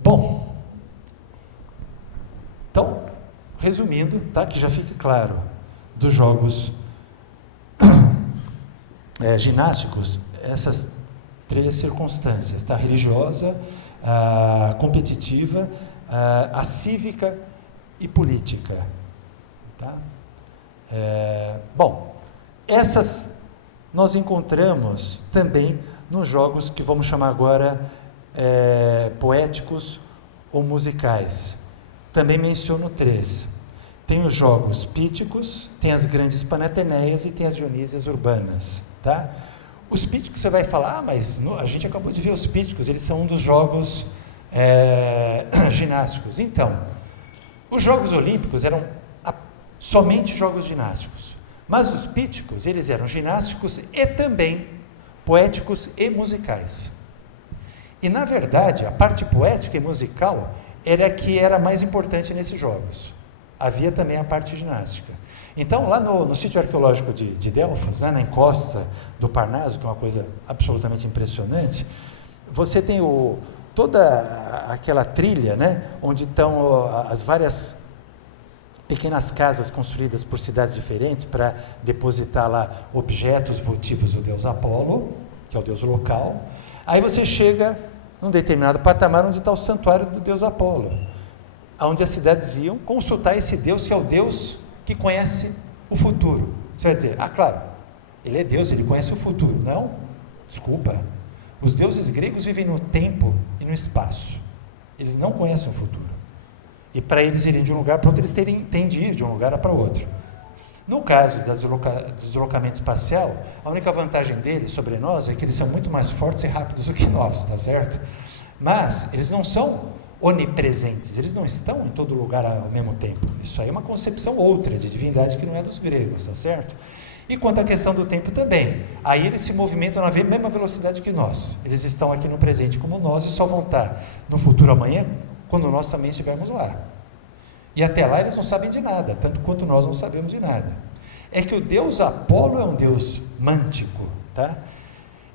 Bom, então, resumindo, tá, que já fique claro, dos jogos ginásticos, essas três circunstâncias, tá? Religiosa, a competitiva, a cívica e política. Tá? Bom, essas nós encontramos também nos jogos que vamos chamar agora poéticos ou musicais. Também menciono três. Tem os jogos píticos, tem as grandes panateneias e tem as dionísias urbanas. Tá? Os píticos você vai falar, mas a gente acabou de ver os píticos, eles são um dos jogos ginásticos. Então, os Jogos Olímpicos eram somente jogos ginásticos, mas os píticos, eles eram ginásticos e também poéticos e musicais. E, na verdade, a parte poética e musical era a que era mais importante nesses jogos. Havia também a parte ginástica. Então, lá no sítio arqueológico de Delfos, né, na encosta do Parnaso, que é uma coisa absolutamente impressionante, você tem toda aquela trilha, né, onde estão as várias pequenas casas construídas por cidades diferentes para depositar lá objetos votivos do deus Apolo, que é o deus local. Aí você chega num determinado patamar onde está o santuário do deus Apolo, onde as cidades iam consultar esse deus, que é o deus que conhece o futuro. Você vai dizer, claro, ele é Deus, ele conhece o futuro. Não, desculpa. Os deuses gregos vivem no tempo e no espaço. Eles não conhecem o futuro. E para eles irem de um lugar para outro, eles têm de ir de um lugar para outro. No caso do deslocamento espacial, a única vantagem deles sobre nós é que eles são muito mais fortes e rápidos do que nós, tá certo? Mas eles não são onipresentes, eles não estão em todo lugar ao mesmo tempo. Isso aí é uma concepção outra de divindade que não é dos gregos, tá certo? E quanto à questão do tempo também, aí eles se movimentam na mesma velocidade que nós. Eles estão aqui no presente como nós e só vão estar no futuro amanhã, quando nós também estivermos lá. E até lá eles não sabem de nada, tanto quanto nós não sabemos de nada. É que o deus Apolo é um deus mântico, tá?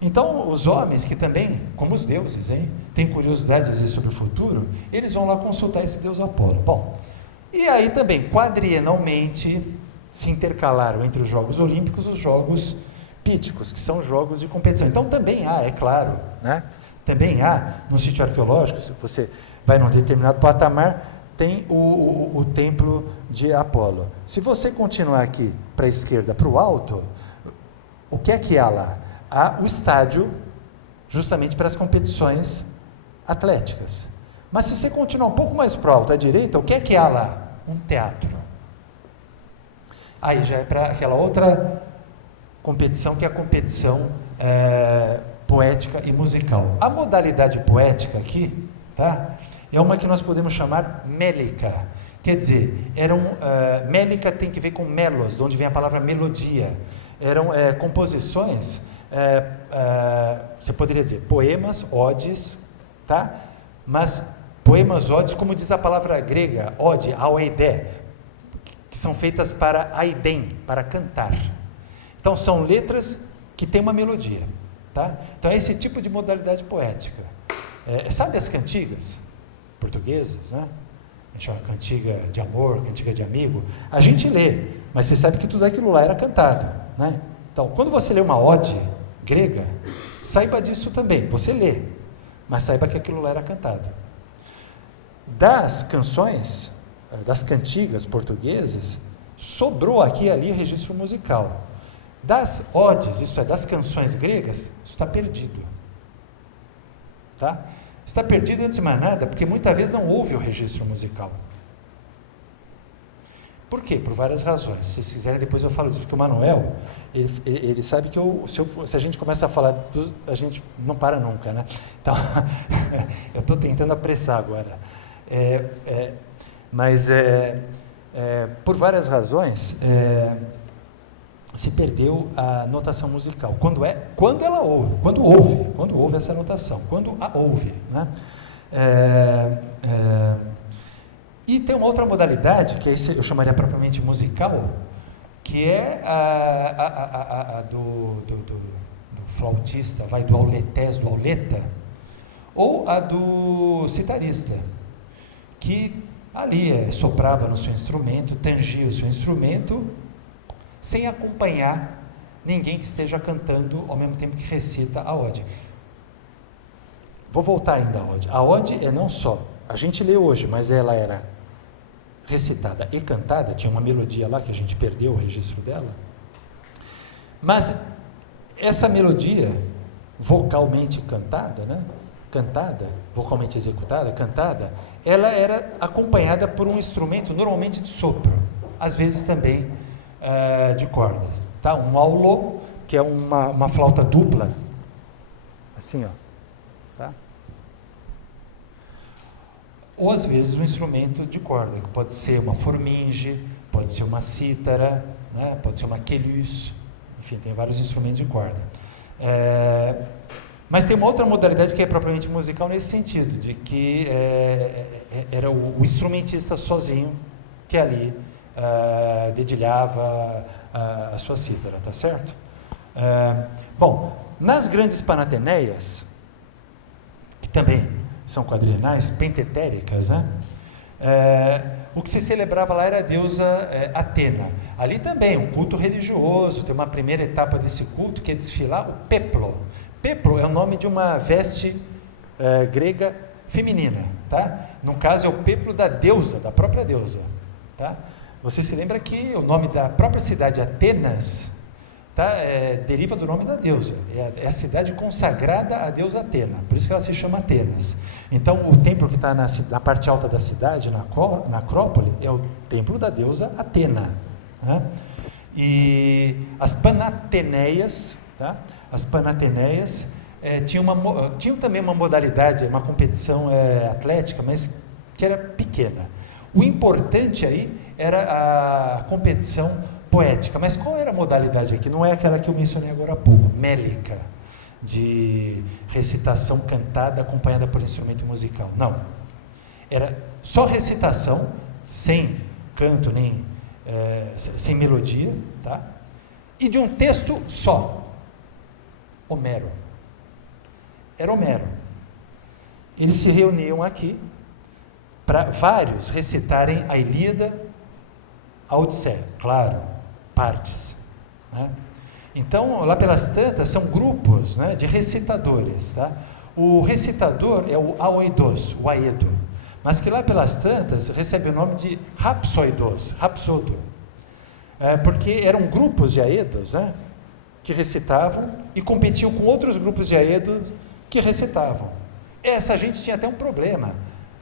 Então, os homens que também, como os deuses, têm curiosidade às vezes sobre o futuro, eles vão lá consultar esse deus Apolo. Bom, e aí também, quadrienalmente, se intercalaram entre os Jogos Olímpicos os Jogos Píticos, que são jogos de competição. Então, também há, é claro, né? Também há, no sítio arqueológico, se você vai num determinado patamar, tem o templo de Apolo. Se você continuar aqui para a esquerda, para o alto, o que é que há lá? Há o estádio, justamente para as competições atléticas. Mas se você continuar um pouco mais para o alto, à direita, o que é que há lá? Um teatro. Aí já é para aquela outra competição, que é a competição poética e musical. A modalidade poética aqui, tá, é uma que nós podemos chamar mélica. Quer dizer, mélica tem que ver com melos, de onde vem a palavra melodia. Eram composições, você poderia dizer poemas, odes, tá? Mas poemas, odes, como diz a palavra grega, ode, aoidé, que são feitas para aidem, para cantar. Então, são letras que têm uma melodia, tá? Então, é esse tipo de modalidade poética. Sabe as cantigas portuguesas, né? A gente chama cantiga de amor, cantiga de amigo. A gente lê, mas você sabe que tudo aquilo lá era cantado, né? Então, quando você lê uma ode grega, saiba disso também. Você lê, mas saiba que aquilo lá era cantado. Das canções, das cantigas portuguesas, sobrou aqui e ali registro musical. Das odes, isto é, das canções gregas, isso está perdido. Tá? Está perdido antes de mais nada, porque muitas vezes não houve o registro musical. Por quê? Por várias razões. Se vocês quiserem, depois eu falo disso, porque o Manuel, ele sabe que se a gente começa a falar, a gente não para nunca, né? Então, eu estou tentando apressar agora. Mas por várias razões, se perdeu a notação musical. Quando houve essa notação, quando a houve, né? E tem uma outra modalidade, que eu chamaria propriamente musical, que é a do flautista, do auletés, do auleta, Ou a do citarista, que ali soprava no seu instrumento, tangia o seu instrumento, sem acompanhar ninguém que esteja cantando ao mesmo tempo que recita a ode. Vou voltar ainda à ode. A ode é não só, a gente lê hoje, mas ela era recitada e cantada, tinha uma melodia lá que a gente perdeu o registro dela, mas essa melodia vocalmente cantada, né? Cantada, vocalmente executada, cantada, ela era acompanhada por um instrumento normalmente de sopro, às vezes também de cordas, tá? Um aulo, que é uma flauta dupla, assim, ó, tá? Ou às vezes um instrumento de corda, que pode ser uma forminge, pode ser uma cítara, né? Pode ser uma queluz, enfim, tem vários instrumentos de corda. Mas tem uma outra modalidade que é propriamente musical nesse sentido, de que era o instrumentista sozinho que ali dedilhava a sua cítara, tá certo? Bom, nas grandes panateneias, que também são quadrienais, pentetéricas, né? O que se celebrava lá era a deusa Atena. Ali também, um culto religioso, tem uma primeira etapa desse culto que é desfilar o peplo. Peplo é o nome de uma veste grega feminina, tá? No caso é o peplo da deusa, da própria deusa, tá? Você se lembra que o nome da própria cidade Atenas, tá? Deriva do nome da deusa, é a cidade consagrada à deusa Atena, por isso que ela se chama Atenas. Então o templo que está na parte alta da cidade, na Acrópole, é o templo da deusa Atena, né? E as Panateneias, tá? As Panateneias tinham também uma modalidade, uma competição atlética, mas que era pequena. O importante aí era a competição poética. Mas qual era a modalidade aqui? Não é aquela que eu mencionei agora há pouco, mélica, de recitação cantada acompanhada por instrumento musical. Não. Era só recitação, sem canto, nem sem melodia, tá? E de um texto só. Homero. Era Homero. Eles se reuniam aqui para vários recitarem a Ilíada, a Odisseia, claro, partes, né? Então, lá pelas tantas, são grupos, né, de recitadores, tá? O recitador é o aoidos, o aedo, mas que lá pelas tantas recebe o nome de rapsoidos, rapsodo, porque eram grupos de aedos, né, que recitavam e competiam com outros grupos de aedo que recitavam. Essa gente tinha até um problema,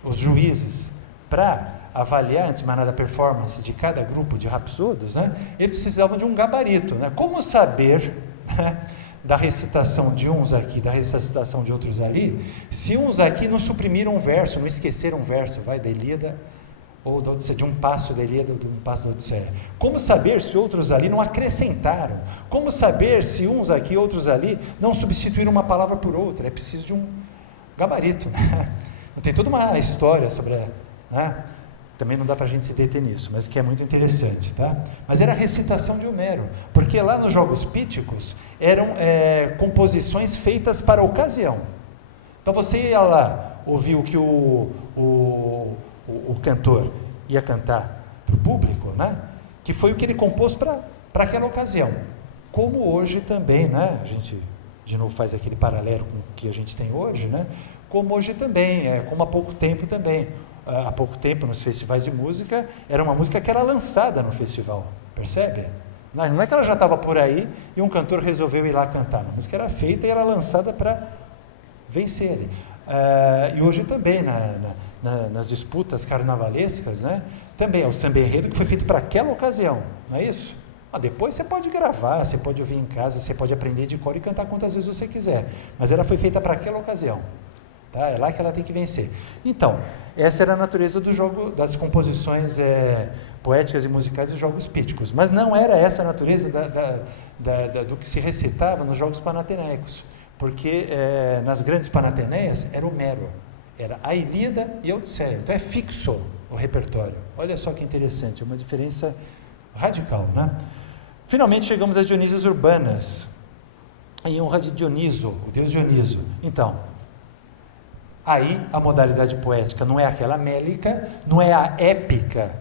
os juízes, para avaliar, antes de mais nada, a performance de cada grupo de rapsodos, né, eles precisavam de um gabarito, né? Como saber, né, da recitação de uns aqui, da recitação de outros ali, se uns aqui não suprimiram um verso, não esqueceram um verso, da Ilíada ou da Odisseia, de um passo da Ilíada ou de um passo da Odisseia. Como saber se outros ali não acrescentaram? Como saber se uns aqui, outros ali, não substituíram uma palavra por outra? É preciso de um gabarito, né? Tem toda uma história sobre, né? Também não dá para a gente se deter nisso, mas que é muito interessante, tá? Mas era a recitação de Homero, porque lá nos Jogos Píticos eram composições feitas para a ocasião. Então você ia lá, ouvir o que o cantor ia cantar para o público, né? Que foi o que ele compôs para aquela ocasião. Como hoje também, né? A gente, de novo, faz aquele paralelo com o que a gente tem hoje, né? Como hoje também, como há pouco tempo também. Há pouco tempo, nos festivais de música, era uma música que era lançada no festival, percebe? Não é que ela já estava por aí e um cantor resolveu ir lá cantar. A música era feita e era lançada para vencer ali. E hoje também, nas disputas carnavalescas, né, também é o samba enredo que foi feito para aquela ocasião, não é isso? Depois você pode gravar, você pode ouvir em casa, você pode aprender de cor e cantar quantas vezes você quiser, mas ela foi feita para aquela ocasião. Tá? É lá que ela tem que vencer. Então, essa era a natureza do jogo, das composições poéticas e musicais dos jogos píticos, mas não era essa a natureza do que se recitava nos jogos panateneicos, porque nas grandes panateneias era Homero, era a Ilíada e a Odisseia, então é fixo o repertório. Olha só que interessante, é uma diferença radical, né? Finalmente chegamos às Dionísias urbanas, em honra de Dioniso, o deus Dioniso. Então, Aí a modalidade poética não é aquela mélica, não é a épica,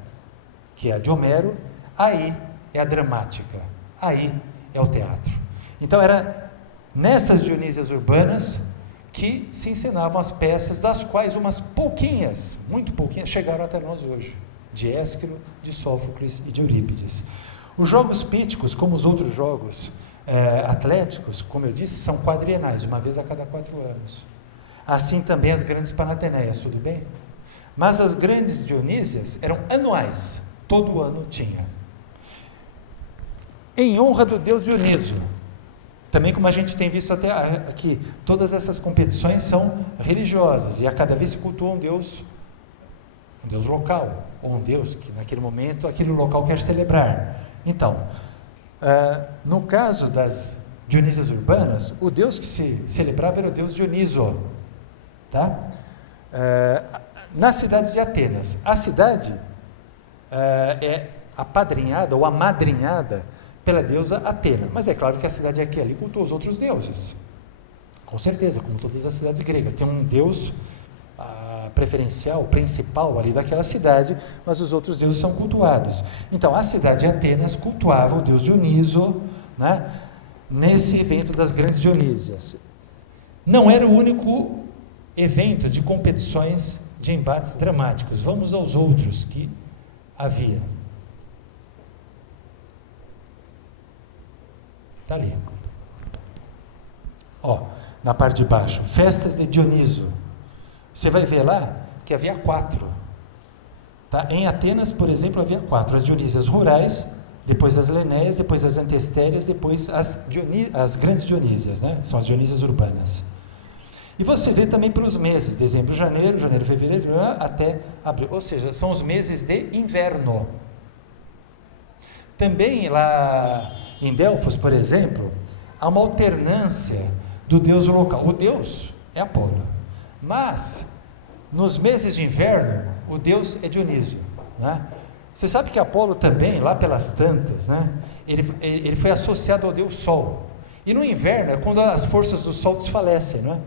que é a de Homero, aí é a dramática, aí é o teatro. Então era nessas Dionísias urbanas que se ensinavam as peças, das quais umas pouquinhas, muito pouquinhas, chegaram até nós hoje, de Ésquilo, de Sófocles e de Eurípides. Os jogos píticos, como os outros jogos atléticos, como eu disse, são quadrienais, uma vez a cada 4 anos. Assim também as grandes Panateneias, tudo bem? Mas as grandes Dionísias eram anuais, todo ano tinha. Em honra do deus Dioniso, também como a gente tem visto até aqui, todas essas competições são religiosas, e a cada vez se cultua um deus local, ou um deus que naquele momento aquele local quer celebrar. Então, no caso das Dionísias urbanas, o deus que se celebrava era o deus Dioniso, tá? Na cidade de Atenas, a cidade é apadrinhada ou amadrinhada pela deusa Atena, mas é claro que a cidade aqui ali cultua os outros deuses, com certeza, como todas as cidades gregas, tem um deus preferencial, principal ali daquela cidade, mas os outros deuses são cultuados. Então a cidade de Atenas cultuava o deus Dioniso, né, nesse evento das grandes Dionísias. Não era o único evento de competições de embates dramáticos, vamos aos outros que havia. Está ali. Ó, na parte de baixo, festas de Dioniso. Você vai ver lá que havia 4. Tá? Em Atenas, por exemplo, havia 4. As Dionísias rurais, depois as Lenéias, depois as Antestérias, depois as grandes Dionísias, né? São as Dionísias urbanas. E você vê também pelos meses, dezembro, janeiro, fevereiro, até abril. Ou seja, são os meses de inverno. Também lá em Delfos, por exemplo, há uma alternância do deus local. O deus é Apolo, mas nos meses de inverno o deus é Dioniso, né? Você sabe que Apolo também, lá pelas tantas, né, ele foi associado ao deus Sol, e no inverno é quando as forças do Sol desfalecem, não é?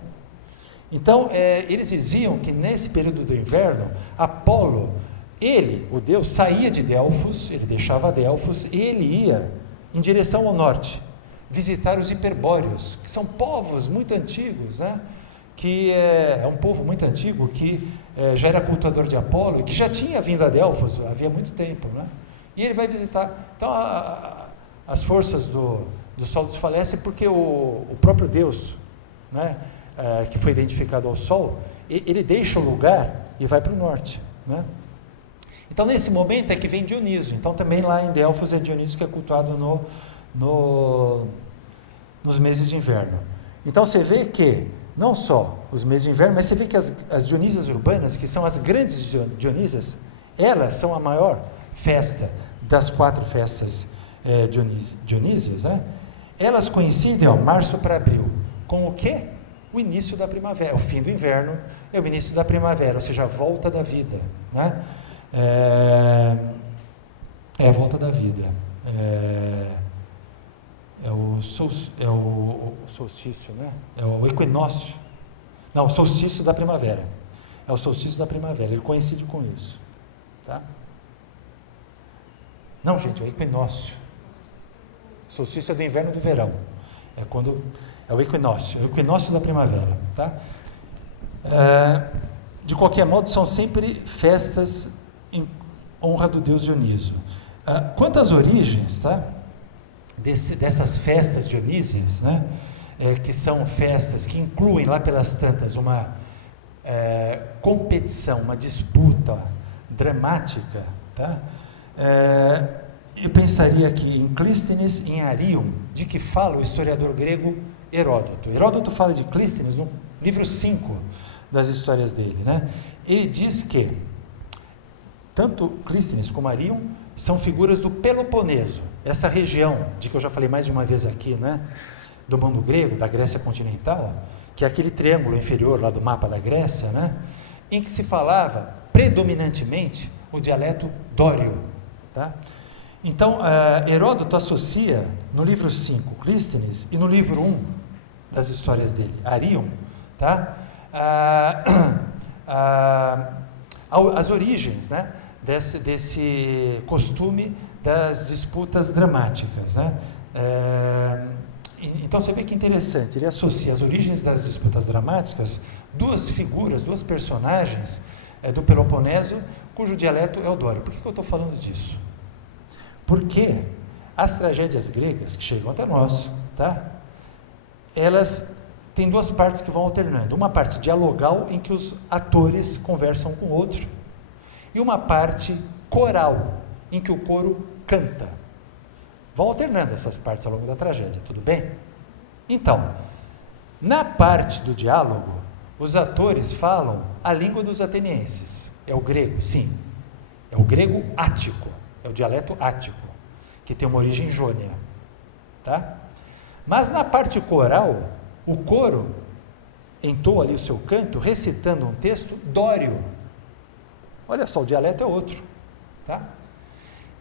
Então eles diziam que nesse período do inverno Apolo, ele, o deus, saía de Delfos, ele deixava Delfos e ele ia em direção ao norte, visitar os hiperbóreos, que são povos muito antigos, né? Que é um povo muito antigo, que já era cultuador de Apolo, e que já tinha vindo a Delfos havia muito tempo, né? E ele vai visitar. Então, as forças do Sol desfalecem porque o próprio Deus, né, que foi identificado ao Sol, ele deixa o lugar e vai para o norte, né? Então, nesse momento é que vem Dioniso. Então, também lá em Delfos é Dioniso que é cultuado nos meses de inverno. Então, você vê que, não só os meses de inverno, mas você vê que as Dionísias urbanas, que são as grandes Dionísias, elas são a maior festa das 4 festas dionísias, né? Elas coincidem, março para abril, com o quê? O início da primavera. O fim do inverno é o início da primavera, ou seja, a volta da vida, né? É a volta da vida. É o solstício, né? É o equinócio. Não, o solstício da primavera. É o solstício da primavera. Ele coincide com isso, tá? Não, gente, é o equinócio. O solstício é do inverno e do verão. É o equinócio da primavera, tá? De qualquer modo, são sempre festas em honra do deus Dioniso. Quanto às origens, tá? Dessas festas dionísias, né? Que são festas que incluem lá pelas tantas uma competição, uma disputa dramática, tá? Eu pensaria aqui em Clístenes e em Arion, de que fala o historiador grego Heródoto. Heródoto fala de Clístenes no livro 5 das histórias dele, né? Ele diz que tanto Clístenes como Arion são figuras do Peloponeso, essa região de que eu já falei mais de uma vez aqui, né? Do mundo grego, da Grécia continental, que é aquele triângulo inferior lá do mapa da Grécia, né? Em que se falava predominantemente o dialeto dório, tá? Então, Heródoto associa no livro 5 Clístenes e no livro 1 das histórias dele, Arion, tá? as origens, né, desse costume das disputas dramáticas, né? Então você vê que interessante, ele associa as origens das disputas dramáticas, duas figuras, duas personagens do Peloponeso, cujo dialeto é o dório. Por que eu estou falando disso? Porque as tragédias gregas que chegam até nós, tá? Elas têm duas partes que vão alternando. Uma parte dialogal, em que os atores conversam com o outro, e uma parte coral, em que o coro canta. Vão alternando essas partes ao longo da tragédia, tudo bem? Então, na parte do diálogo, os atores falam a língua dos atenienses. É o grego, sim. É o grego ático, é o dialeto ático, que tem uma origem jônia, tá? Mas na parte coral, o coro entoa ali o seu canto, recitando um texto dório. Olha só, o dialeto é outro, tá?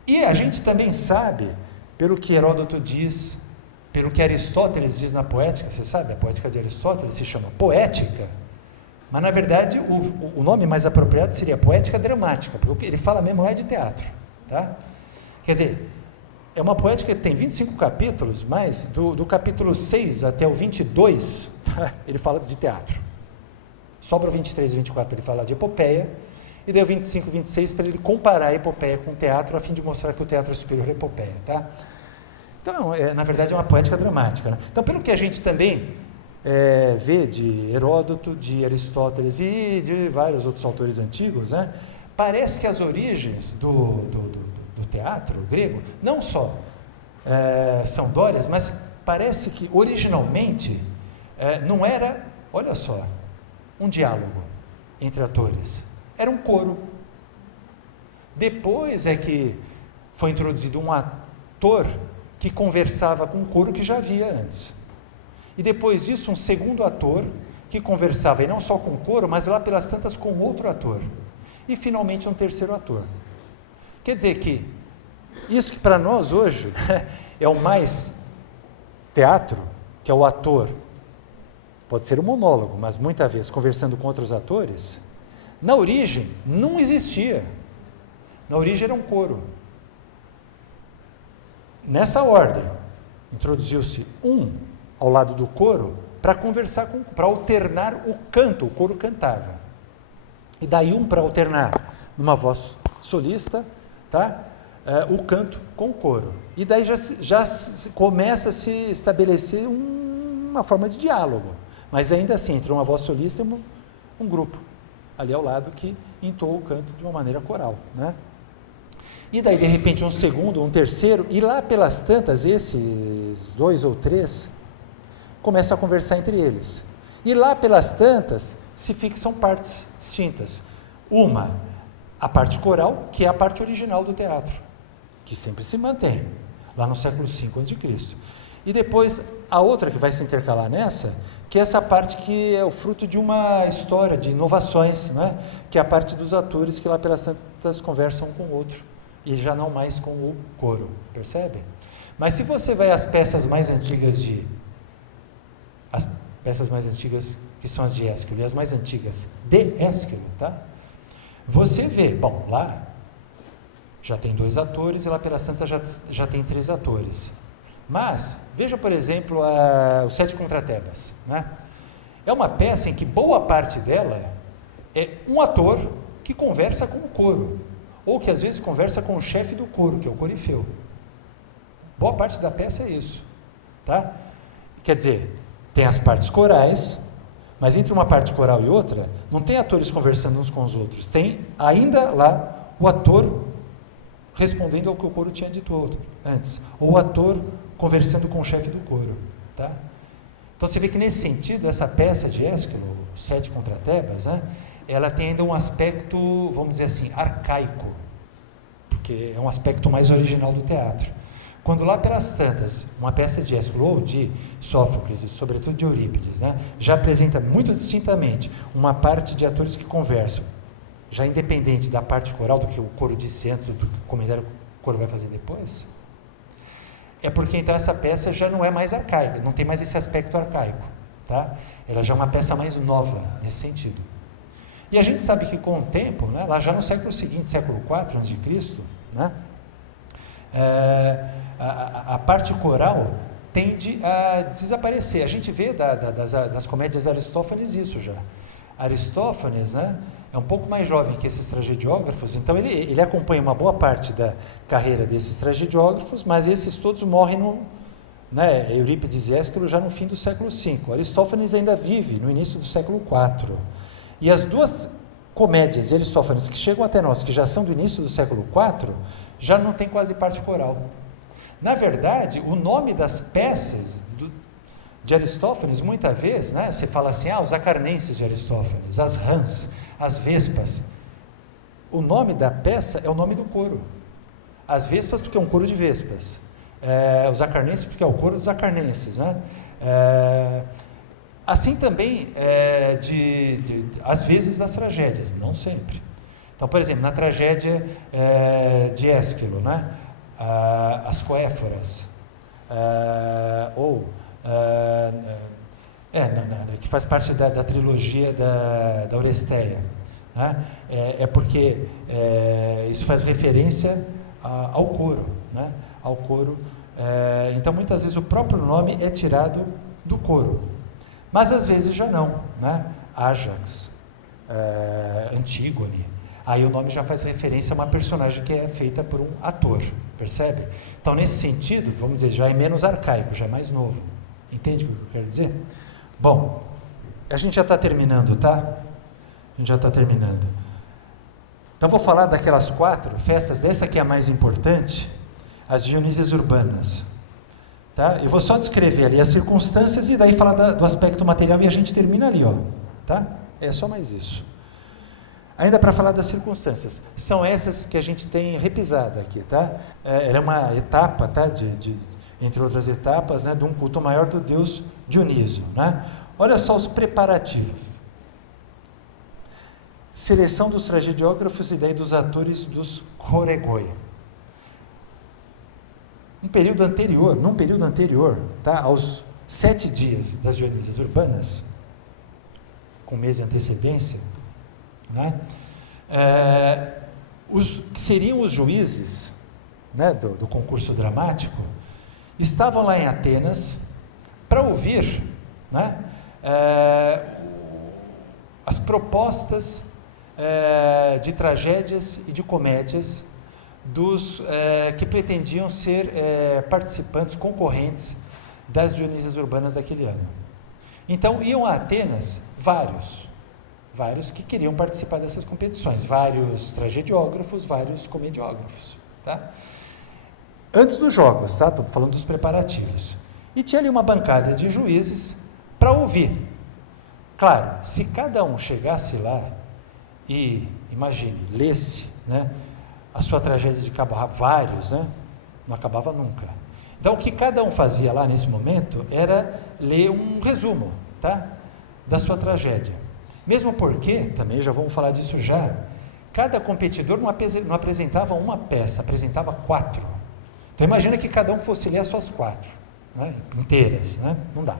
E a gente também sabe, pelo que Heródoto diz, pelo que Aristóteles diz na poética, você sabe, a poética de Aristóteles se chama poética, mas na verdade o nome mais apropriado seria poética dramática, porque ele fala mesmo lá de teatro, tá? Quer dizer, é uma poética que tem 25 capítulos, mas do capítulo 6 até o 22, ele fala de teatro. Sobra o 23 e 24 para ele falar de epopeia, e deu 25 e 26 para ele comparar a epopeia com o teatro, a fim de mostrar que o teatro é superior à epopeia, tá? Então, na verdade, é uma poética dramática, né? Então, pelo que a gente também vê de Heródoto, de Aristóteles e de vários outros autores antigos, né? Parece que as origens do teatro grego não só são dórias, mas parece que originalmente não era, olha só, um diálogo entre atores, era um coro. Depois é que foi introduzido um ator que conversava com um coro que já havia antes. E depois disso, um segundo ator que conversava, e não só com o coro, mas lá pelas tantas com outro ator. E finalmente um terceiro ator. Quer dizer que isso que para nós hoje é o mais teatro, que é o ator, pode ser um monólogo, mas muitas vezes conversando com outros atores, na origem não existia. Na origem era um coro. Nessa ordem, introduziu-se um ao lado do coro para conversar para alternar o canto, o coro cantava. E daí um para alternar numa voz solista, tá? O canto com o coro. E daí já começa a se estabelecer uma forma de diálogo, mas ainda assim, entre uma voz solista e um grupo ali ao lado que entoa o canto de uma maneira coral, né? E daí, de repente, um segundo, um terceiro, e lá pelas tantas, esses dois ou três começam a conversar entre eles. E lá pelas tantas se fixam partes distintas. Uma, a parte coral, que é a parte original do teatro, que sempre se mantém, lá no século V a.C. E depois, a outra que vai se intercalar nessa, que é essa parte que é o fruto de uma história, de inovações, né? Que é a parte dos atores que lá pelas tantas conversam um com o outro, e já não mais com o coro, percebe? Mas se você vai às peças mais antigas que são as de Ésquilo, e as mais antigas de Ésquilo, tá? Você vê, bom, lá já tem 2 atores, e lá pelas tantas já tem 3 atores. Mas, veja, por exemplo, os 7 contra Tebas, né? É uma peça em que boa parte dela é um ator que conversa com o coro, ou que às vezes conversa com o chefe do coro, que é o corifeu. Boa parte da peça é isso, tá? Quer dizer, tem as partes corais, mas entre uma parte coral e outra, não tem atores conversando uns com os outros, tem ainda lá o ator respondendo ao que o coro tinha dito antes, ou o ator conversando com o chefe do coro, tá? Então você vê que nesse sentido, essa peça de Ésquilo, 7 contra Tebas, né, ela tem ainda um aspecto, vamos dizer assim, arcaico, porque é um aspecto mais original do teatro. Quando lá pelas tantas, uma peça de Ésquilo ou de Sófocles, e sobretudo de Eurípides, né, já apresenta muito distintamente uma parte de atores que conversam, já independente da parte coral, do que o coro disse antes, do que o comentário que o coro vai fazer depois, é porque então essa peça já não é mais arcaica, não tem mais esse aspecto arcaico, tá? Ela já é uma peça mais nova nesse sentido. E a gente sabe que com o tempo, né, lá já no século seguinte, século IV a.C., né, a parte coral tende a desaparecer. A gente vê das comédias de Aristófanes isso já. Aristófanes, né, é um pouco mais jovem que esses tragediógrafos, então ele acompanha uma boa parte da carreira desses tragediógrafos, mas esses todos morrem né, Eurípides e Ésquilo já no fim do século V. Aristófanes ainda vive no início do século IV. E as duas comédias de Aristófanes que chegam até nós, que já são do início do século IV, já não tem quase parte coral. Na verdade, o nome das peças de Aristófanes, muitas vezes, né, você fala assim, os acarnenses de Aristófanes, as rãs, as vespas. O nome da peça é o nome do coro. As vespas porque é um coro de vespas. Os acarnenses porque é o coro dos acarnenses, né? Assim também, às vezes, das tragédias, não sempre. Então, por exemplo, na tragédia de Ésquilo, né? As Coéforas, que faz parte da trilogia da Oresteia, né? Porque isso faz referência ao coro, né? Ao coro. Então, muitas vezes, o próprio nome é tirado do coro. Mas às vezes já não, né? Ájax, Antígone, aí o nome já faz referência a uma personagem que é feita por um ator, percebe? Então, nesse sentido, vamos dizer, já é menos arcaico, já é mais novo. Entende o que eu quero dizer? Bom, a gente já está terminando, tá? A gente já está terminando. Então, vou falar daquelas 4 festas, dessa que é a mais importante, as Dionísias urbanas. Tá? Eu vou só descrever ali as circunstâncias e daí falar do aspecto material e a gente termina ali, ó, tá? É só mais isso. Ainda para falar das circunstâncias, são essas que a gente tem repisado aqui, tá? Ela é uma etapa, tá? Entre outras etapas, né? De um culto maior do deus Dionísio, né? Olha só os preparativos. Seleção dos tragediógrafos e daí dos atores dos choregoi. Num período anterior, tá, aos 7 dias das Dionísias urbanas, com um mês de antecedência, né, que seriam os juízes, né, do concurso dramático, estavam lá em Atenas para ouvir, né, as propostas de tragédias e de comédias dos que pretendiam ser participantes, concorrentes das Dionísias urbanas daquele ano. Então, iam a Atenas vários que queriam participar dessas competições, vários tragediógrafos, vários comediógrafos, tá? Antes dos jogos, tá? Estou falando dos preparativos. E tinha ali uma bancada de juízes para ouvir. Claro, se cada um chegasse lá e, imagine, lesse, né, a sua tragédia de cabo a rabo, vários, né? Não acabava nunca. Então, o que cada um fazia lá nesse momento era ler um resumo, tá? Da sua tragédia. Mesmo porque, também já vamos falar disso já, cada competidor não apresentava uma peça, apresentava 4. Então, imagina que cada um fosse ler as suas 4, né? Inteiras, né? Não dá.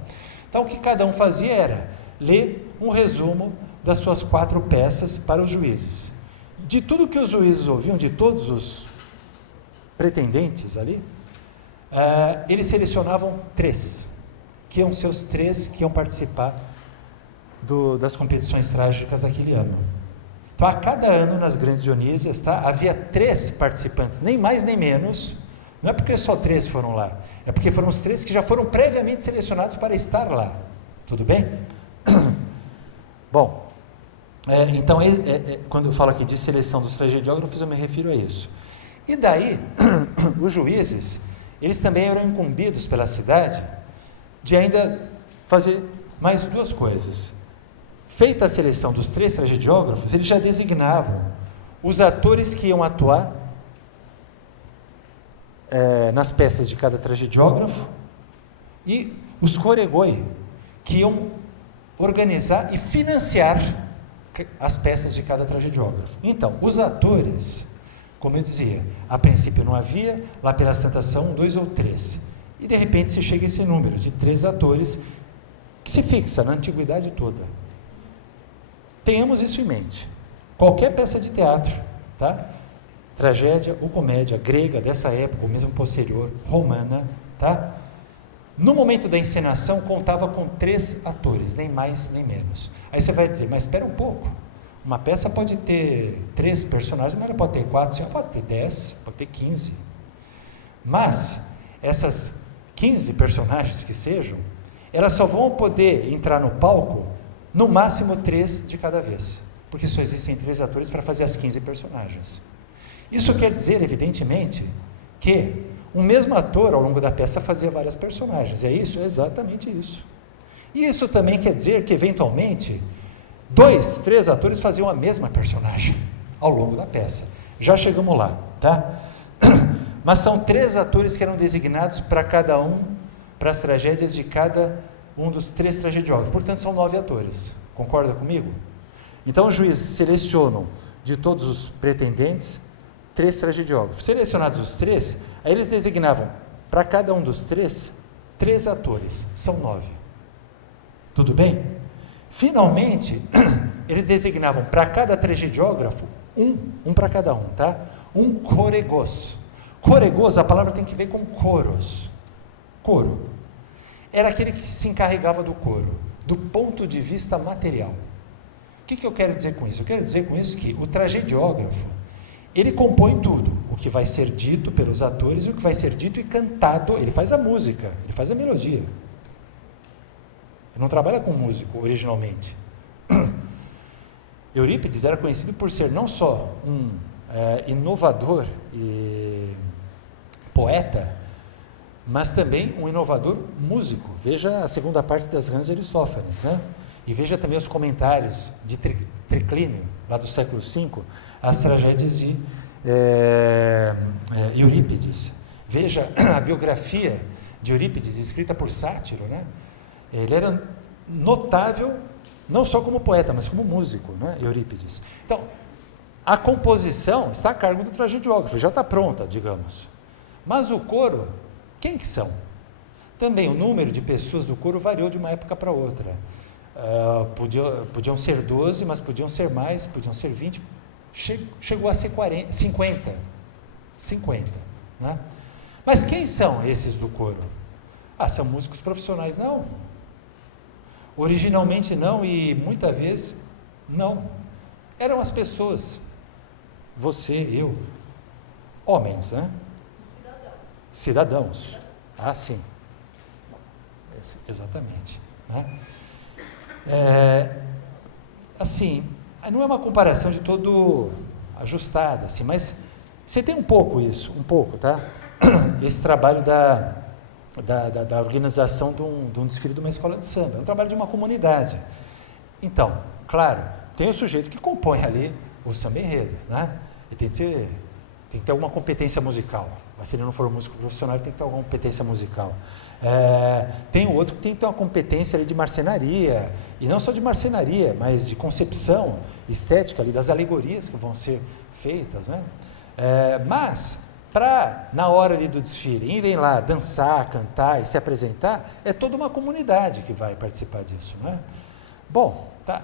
Então, o que cada um fazia era ler um resumo das suas 4 peças para os juízes. De tudo que os juízes ouviam, de todos os pretendentes ali, eles selecionavam 3, que iam ser os 3 que iam participar das competições trágicas daquele ano. Então, a cada ano, nas grandes Dionísias, tá, havia 3 participantes, nem mais nem menos. Não é porque só 3 foram lá, é porque foram os 3 que já foram previamente selecionados para estar lá. Tudo bem? Bom, então, quando eu falo aqui de seleção dos tragediógrafos, eu me refiro a isso. E daí, os juízes, eles também eram incumbidos pela cidade de ainda fazer mais 2 coisas. Feita a seleção dos 3 tragediógrafos, eles já designavam os atores que iam atuar nas peças de cada tragediógrafo e os choregoi, que iam organizar e financiar as peças de cada tragediógrafo. Então, os atores, como eu dizia, a princípio não havia, lá pela Santa São, 2 ou 3. E de repente se chega a esse número de 3 atores que se fixa na antiguidade toda. Tenhamos isso em mente. Qualquer peça de teatro, tá? Tragédia ou comédia grega dessa época, ou mesmo posterior, romana, tá? No momento da encenação, contava com 3 atores, nem mais nem menos. Aí você vai dizer, mas espera um pouco. Uma peça pode ter 3 personagens, mas ela pode ter 4, ela pode ter 10, pode ter 15. Mas, essas 15 personagens que sejam, elas só vão poder entrar no palco, no máximo 3 de cada vez. Porque só existem 3 atores para fazer as 15 personagens. Isso quer dizer, evidentemente, que o mesmo ator, ao longo da peça, fazia várias personagens. É isso? É exatamente isso. E isso também quer dizer que, eventualmente, 2, 3 atores faziam a mesma personagem ao longo da peça. Já chegamos lá, tá? Mas são 3 atores que eram designados para cada um, para as tragédias de cada um dos 3 tragediógrafos. Portanto, são 9 atores. Concorda comigo? Então, os juízes selecionam de todos os pretendentes 3 tragediógrafos. Selecionados os 3, aí eles designavam para cada um dos 3 atores. São 9. Tudo bem? Finalmente, eles designavam para cada tragediógrafo um para cada um, tá? Um choregos. Choregos, a palavra tem que ver com coros. Coro. Era aquele que se encarregava do coro, do ponto de vista material. O que eu quero dizer com isso? Eu quero dizer com isso que o tragediógrafo, ele compõe tudo, o que vai ser dito pelos atores e o que vai ser dito e cantado. Ele faz a música, ele faz a melodia. Ele não trabalha com músico originalmente. Eurípides era conhecido por ser não só um inovador e poeta, mas também um inovador músico. Veja a segunda parte das Rãs de Aristófanes, né? E veja também os comentários de Triclínio, lá do século V, as tragédias de Eurípides. Veja a biografia de Eurípides, escrita por Sátiro, né? Ele era notável, não só como poeta, mas como músico, né? Eurípides. Então, a composição está a cargo do tragediógrafo, já está pronta, digamos. Mas o coro, quem que são? Também o número de pessoas do coro variou de uma época para outra. Podiam ser 12, mas podiam ser mais, podiam ser 20, chegou a ser 40, 50, né? Mas quem são esses do coro? São músicos profissionais? Não. Originalmente não, e muitas vezes não. Eram as pessoas, você, eu, homens, né? Cidadãos. Sim. Exatamente. Né? Assim, não é uma comparação de todo ajustada, assim, mas você tem um pouco isso, tá? Esse trabalho da organização de um desfile de uma escola de samba, é um trabalho de uma comunidade. Então, claro, tem o sujeito que compõe ali o samba enredo, né? E tem que ter alguma competência musical, mas se ele não for um músico profissional, ele tem que ter alguma competência musical. Tem o outro que tem que ter uma competência ali de marcenaria, e não só de marcenaria, mas de concepção estética ali das alegorias que vão ser feitas, né? Mas, na hora ali do desfile, irem lá dançar, cantar e se apresentar, é toda uma comunidade que vai participar disso, né? Bom, tá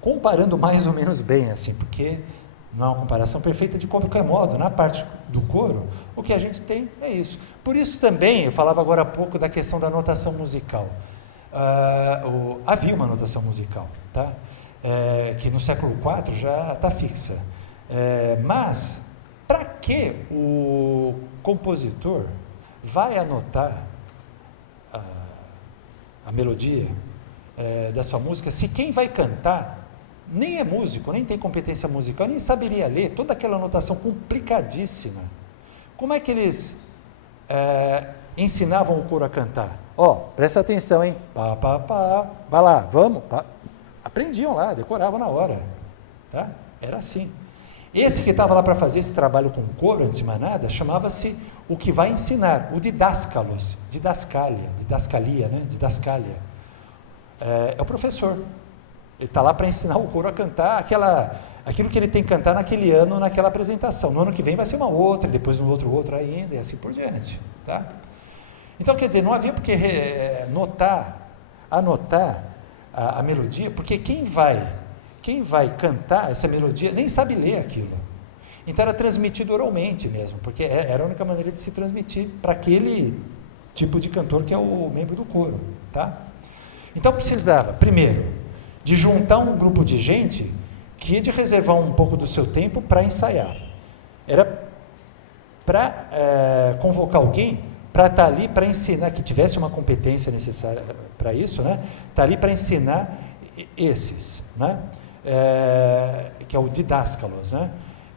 comparando mais ou menos bem, assim, porque não é uma comparação perfeita de qualquer modo. Na parte do coro, o que a gente tem é isso. Por isso também, eu falava agora há pouco da questão da notação musical. Havia uma notação musical, tá? Que no século IV já está fixa. Mas, para que o compositor vai anotar a melodia da sua música, se quem vai cantar nem é músico, nem tem competência musical, nem saberia ler toda aquela notação complicadíssima? Como é que eles ensinavam o coro a cantar? Presta atenção, hein? Pá, pá, pá, vai lá, vamos. Pá. Aprendiam lá, decoravam na hora, tá? Era assim. Esse que estava lá para fazer esse trabalho com coro, antes de mais nada, chamava-se o que vai ensinar, o didascalos, didascalia, né? Didascalia. É o professor. Ele está lá para ensinar o coro a cantar aquilo que ele tem que cantar naquele ano, naquela apresentação. No ano que vem vai ser uma outra, depois no outro ainda, e assim por diante. Tá? Então, quer dizer, não havia por que notar anotar a melodia, porque quem vai cantar essa melodia nem sabe ler aquilo. Então era transmitido oralmente mesmo, porque era a única maneira de se transmitir para aquele tipo de cantor que é o membro do coro, tá? Então precisava, primeiro, de juntar um grupo de gente que ia de reservar um pouco do seu tempo para ensaiar. Era para convocar alguém para estar ali para ensinar, que tivesse uma competência necessária para isso, né? Estar ali para ensinar esses, né? Que é o didáscalos, né?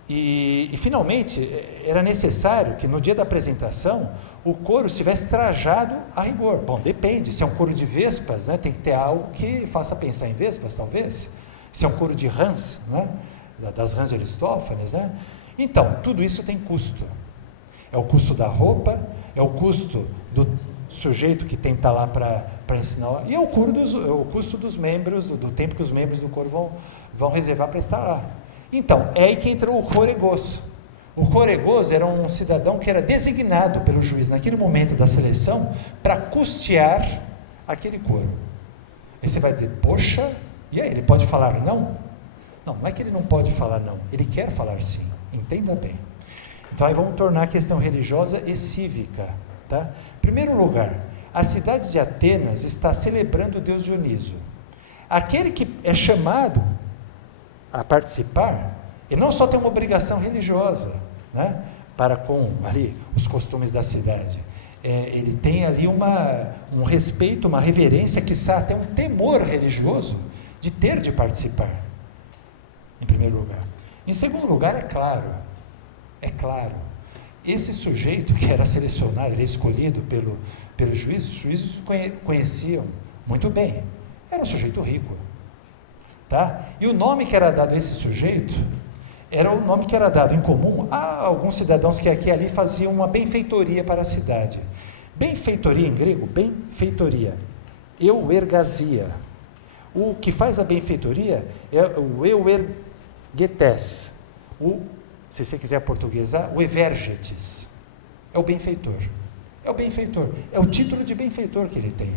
E finalmente era necessário que no dia da apresentação o coro estivesse trajado a rigor. Bom, depende, se é um coro de vespas, né, tem que ter algo que faça pensar em vespas, talvez. Se é um coro de rãs, né, das rãs de Aristófanes, né? Então, tudo isso tem custo. É o custo da roupa, é o custo do sujeito que tem que estar lá para ensinar, e é o custo dos membros, do tempo que os membros do coro vão reservar para estar lá. Então, é aí que entra o choregos. O choregos era um cidadão que era designado pelo juiz naquele momento da seleção para custear aquele coro. Aí você vai dizer, poxa, e aí, ele pode falar não? Não, não é que ele não pode falar não, ele quer falar sim, entenda bem. Então aí vamos tornar a questão religiosa e cívica, tá? Em primeiro lugar, a cidade de Atenas está celebrando o deus Dioniso. Aquele que é chamado a participar, ele não só tem uma obrigação religiosa, né, para com ali os costumes da cidade, ele tem ali um respeito, uma reverência, quiçá até um temor religioso de ter de participar, em primeiro lugar. Em segundo lugar, é claro, esse sujeito que era selecionado, ele é escolhido pelos juízes, os juízes conheciam muito bem, era um sujeito rico, tá? E o nome que era dado a esse sujeito era o nome que era dado em comum a alguns cidadãos que aqui e ali faziam uma benfeitoria para a cidade. Benfeitoria em grego, benfeitoria, euergasia. O que faz a benfeitoria é o euergetes, se você quiser portuguesar, o evergetes, é o benfeitor, é o título de benfeitor que ele tem.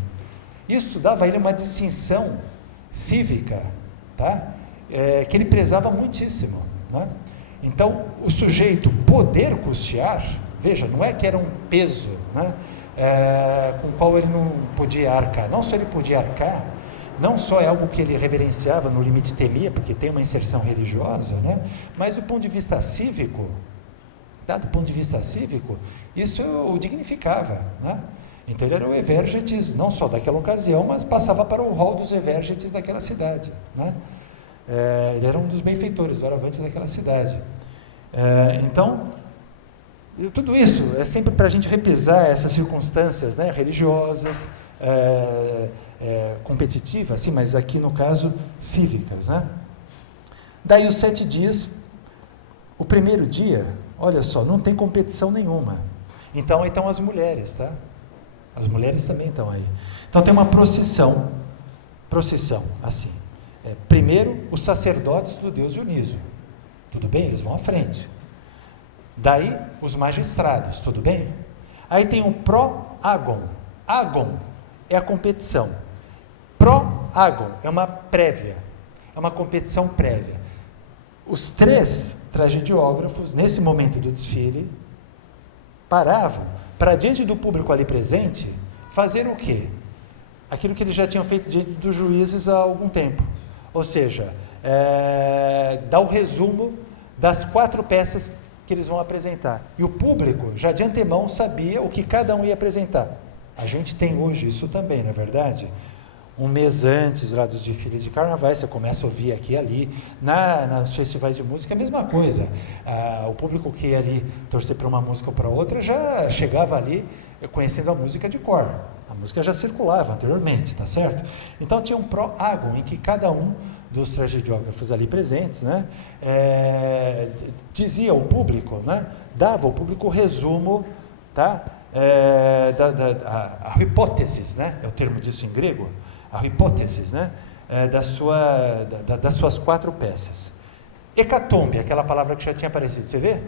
Isso dava a ele uma distinção cívica, tá? Que ele prezava muitíssimo, né? Então, o sujeito poder custear, veja, não é que era um peso, né, com o qual ele não podia arcar, não só ele podia arcar, não só é algo que ele reverenciava, no limite temia, porque tem uma inserção religiosa, né, mas do ponto de vista cívico, tá, do ponto de vista cívico, isso o dignificava, né? Então ele era o evergetes, não só daquela ocasião, mas passava para o rol dos evergetes daquela cidade, né? Ele era um dos benfeitores, doravante daquela cidade. Então, tudo isso é sempre para a gente repisar essas circunstâncias, né, religiosas, competitivas, sim, mas aqui no caso cívicas, né? Daí os 7 dias, o primeiro dia, olha só, não tem competição nenhuma. Então aí estão as mulheres, tá? As mulheres também estão aí. Então tem uma procissão, assim. Primeiro, os sacerdotes do deus Dioniso, tudo bem? Eles vão à frente. Daí, os magistrados, tudo bem? Aí tem o pró-agon. Agon é a competição. Pró-agon é uma prévia, é uma competição prévia. Os 3 tragediógrafos, nesse momento do desfile, paravam para, diante do público ali presente, fazer o quê? Aquilo que eles já tinham feito diante dos juízes há algum tempo. Ou seja, dar o resumo das 4 peças que eles vão apresentar. E o público já de antemão sabia o que cada um ia apresentar. A gente tem hoje isso também, não é verdade? Um mês antes lá dos desfiles de carnaval, você começa a ouvir aqui e ali. Nos festivais de música é a mesma coisa. O público que ia ali torcer para uma música ou para outra já chegava ali conhecendo a música de cor. A música já circulava anteriormente, tá certo? Então tinha um pró-agon, em que cada um dos tragediógrafos ali presentes, né, dizia ao público, né, dava ao público o resumo, tá, a hipótesis, né, é o termo disso em grego, a hipótesis, né, das suas 4 peças. Hecatombe, aquela palavra que já tinha aparecido, você vê?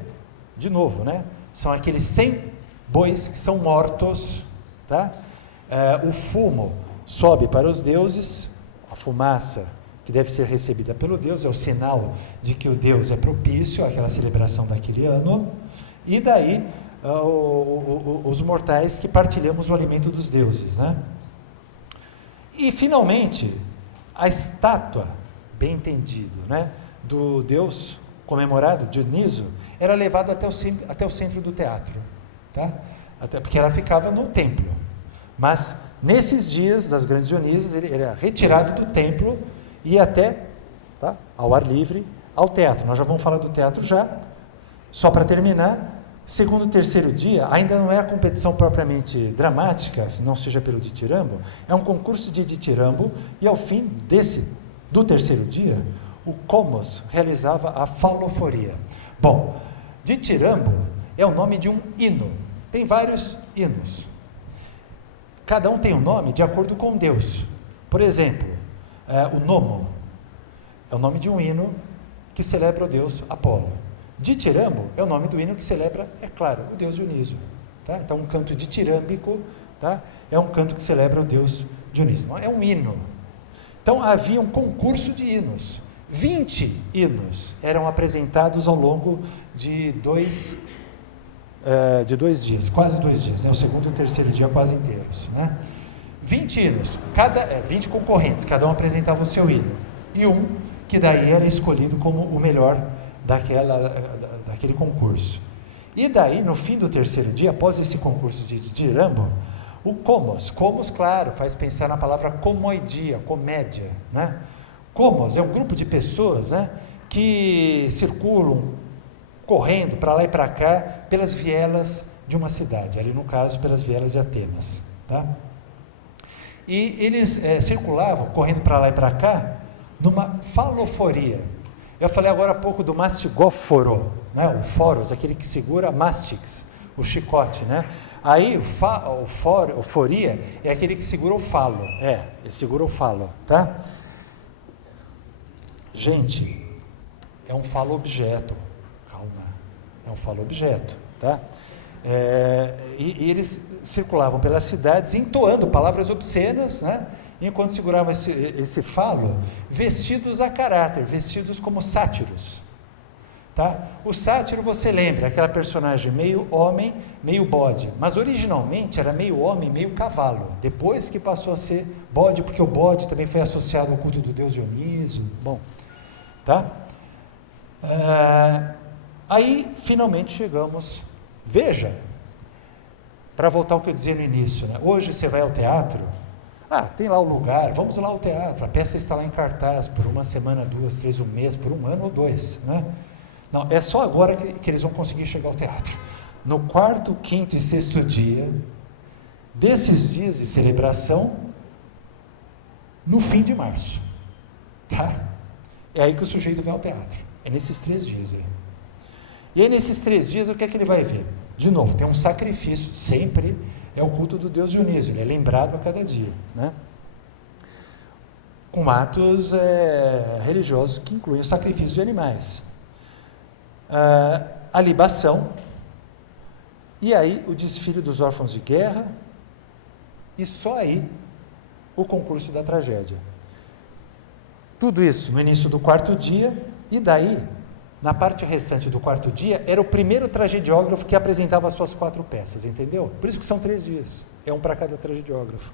De novo, né? São aqueles 100 bois que são mortos, tá? O fumo sobe para os deuses, a fumaça que deve ser recebida pelo Deus, é o sinal de que o Deus é propício àquela celebração daquele ano, e daí os mortais que partilhamos o alimento dos deuses, né? E finalmente, a estátua, bem entendido, né, do Deus comemorado, Dioniso, era levado até o centro do teatro, tá? Porque ela ficava no templo, mas nesses dias das grandes Dionísias, ele era retirado do templo e ia até, tá, ao ar livre, ao teatro. Nós já vamos falar do teatro já. Só para terminar, segundo o terceiro dia, ainda não é a competição propriamente dramática, não seja pelo ditirambo, é um concurso de ditirambo, e ao fim do terceiro dia, o Comos realizava a faloforia. Bom, ditirambo é o nome de um hino, tem vários hinos. Cada um tem um nome de acordo com Deus. Por exemplo, o Nomo é o nome de um hino que celebra o deus Apolo. Ditirambo é o nome do hino que celebra, é claro, o deus Dioniso. Tá? Então, um canto ditirâmbico, tá, é um canto que celebra o deus Dioniso. É um hino. Então, havia um concurso de hinos. 20 hinos eram apresentados ao longo de dois dias, quase 2 dias, né? O segundo e o terceiro dia quase inteiros, né? 20 hinos, 20 concorrentes, cada um apresentava o seu hino, e um que daí era escolhido como o melhor daquele concurso. E daí, no fim do terceiro dia, após esse concurso de ditirambo, o Comos, claro, faz pensar na palavra comoidia, comédia, né? Comos é um grupo de pessoas, né, que circulam correndo para lá e para cá pelas vielas de uma cidade, ali no caso pelas vielas de Atenas, tá? E eles circulavam correndo para lá e para cá numa faloforia. Eu falei agora há pouco do mastigóforo, né? O foros, aquele que segura mastix, o chicote, né? Aí o foria é aquele que segura o falo, ele segura o falo, tá? Gente, é um falo-objeto, calma, é um falo-objeto, tá? E eles circulavam pelas cidades entoando palavras obscenas, né? Enquanto seguravam esse falo, vestidos a caráter, vestidos como sátiros, tá? O sátiro, você lembra, aquela personagem meio homem, meio bode, mas originalmente era meio homem, meio cavalo, depois que passou a ser bode, porque o bode também foi associado ao culto do deus Dioniso, bom, tá? Aí, finalmente chegamos, veja, para voltar ao que eu dizia no início, né? Hoje você vai ao teatro, tem lá o lugar, vamos lá ao teatro, a peça está lá em cartaz por 1 semana, 2, 3, 1 mês, por 1 ano ou 2, né? Não, é só agora que eles vão conseguir chegar ao teatro. No 4º, 5º e 6º dia, desses dias de celebração, no fim de março, tá? É aí que o sujeito vai ao teatro, é nesses 3 dias aí. E aí nesses 3 dias, o que é que ele vai ver? De novo, tem um sacrifício, sempre é o culto do deus Dioniso, ele é lembrado a cada dia, né? Com atos religiosos que incluem o sacrifício de animais, a libação, e aí o desfile dos órfãos de guerra, e só aí o concurso da tragédia. Tudo isso no início do 4º dia, e daí, na parte restante do 4º dia, era o primeiro tragediógrafo que apresentava as suas 4 peças, entendeu? Por isso que são 3 dias, é um para cada tragediógrafo.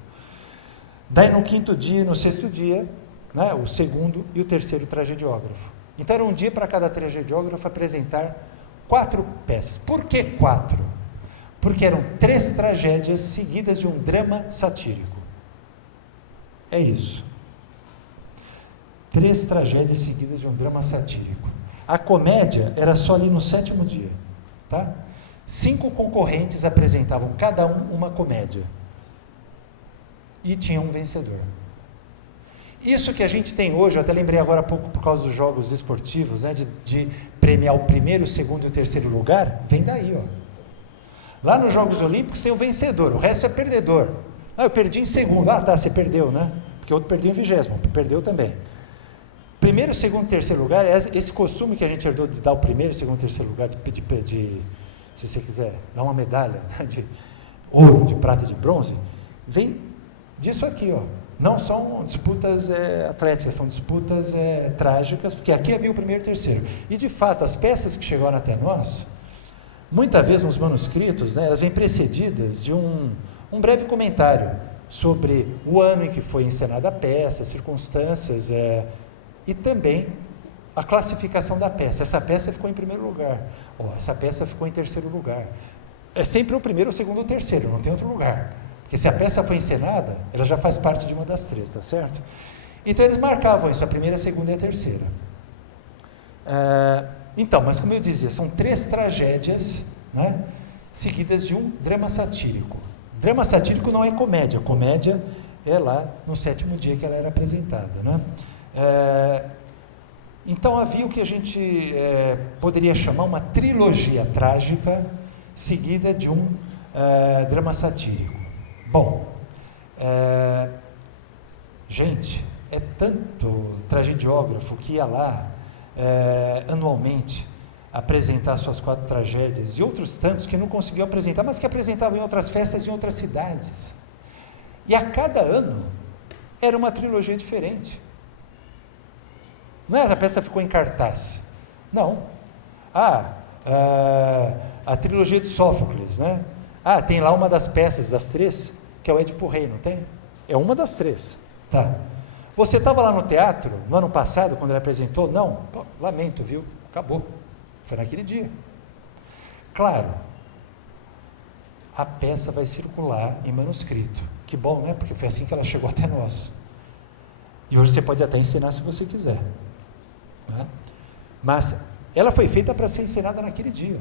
Daí no 5º dia e no 6º dia, né, o 2º e o 3º tragediógrafo. Então era um dia para cada tragediógrafo apresentar 4 peças. Por que 4? Porque eram 3 tragédias seguidas de um drama satírico. É isso. 3 tragédias seguidas de um drama satírico. A comédia era só ali no 7º dia, tá? 5 concorrentes apresentavam cada um uma comédia. E tinha um vencedor. Isso que a gente tem hoje, eu até lembrei agora há pouco por causa dos jogos esportivos, né, de premiar o 1º, o 2º e o 3º lugar, vem daí, ó. Lá nos Jogos Olímpicos tem o vencedor, o resto é perdedor. Eu perdi em 2º, tá, você perdeu, né? Porque o outro perdeu em 20º, perdeu também. 1º, 2º e 3º lugar, esse costume que a gente herdou de dar o 1º, 2º e 3º lugar, se você quiser dar uma medalha, né, de ouro, de prata e de bronze, vem disso aqui, ó. não são disputas atléticas, são disputas trágicas, porque aqui havia o primeiro e o terceiro. E, de fato, as peças que chegaram até nós, muitas vezes nos manuscritos, né, elas vêm precedidas de um breve comentário sobre o ano em que foi encenada a peça, circunstâncias, e também a classificação da peça. Essa peça ficou em primeiro lugar, essa peça ficou em terceiro lugar. É sempre o primeiro, o segundo ou o terceiro, não tem outro lugar. Porque se a peça foi encenada, ela já faz parte de uma das três, tá certo? Então eles marcavam isso, a primeira, a segunda e a terceira. Então, mas como eu dizia, são 3 tragédias, né, seguidas de um drama satírico. Drama satírico não é comédia, comédia é lá no 7º dia que ela era apresentada, né? Então havia o que a gente poderia chamar uma trilogia trágica seguida de um drama satírico. Bom, gente, é tanto tragediógrafo que ia lá anualmente apresentar suas 4 tragédias e outros tantos que não conseguiu apresentar, mas que apresentavam em outras festas em outras cidades. E a cada ano era uma trilogia diferente. Não é a peça ficou em cartaz. Não. A trilogia de Sófocles, né? Tem lá uma das peças, das 3, que é o Édipo Rei, não tem? É uma das 3. Tá. Você estava lá no teatro, no ano passado, quando ele apresentou? Não? Pô, lamento, viu? Acabou. Foi naquele dia. Claro, a peça vai circular em manuscrito. Que bom, né? Porque foi assim que ela chegou até nós. E hoje você pode até ensinar se você quiser. Né? Mas ela foi feita para ser ensinada naquele dia.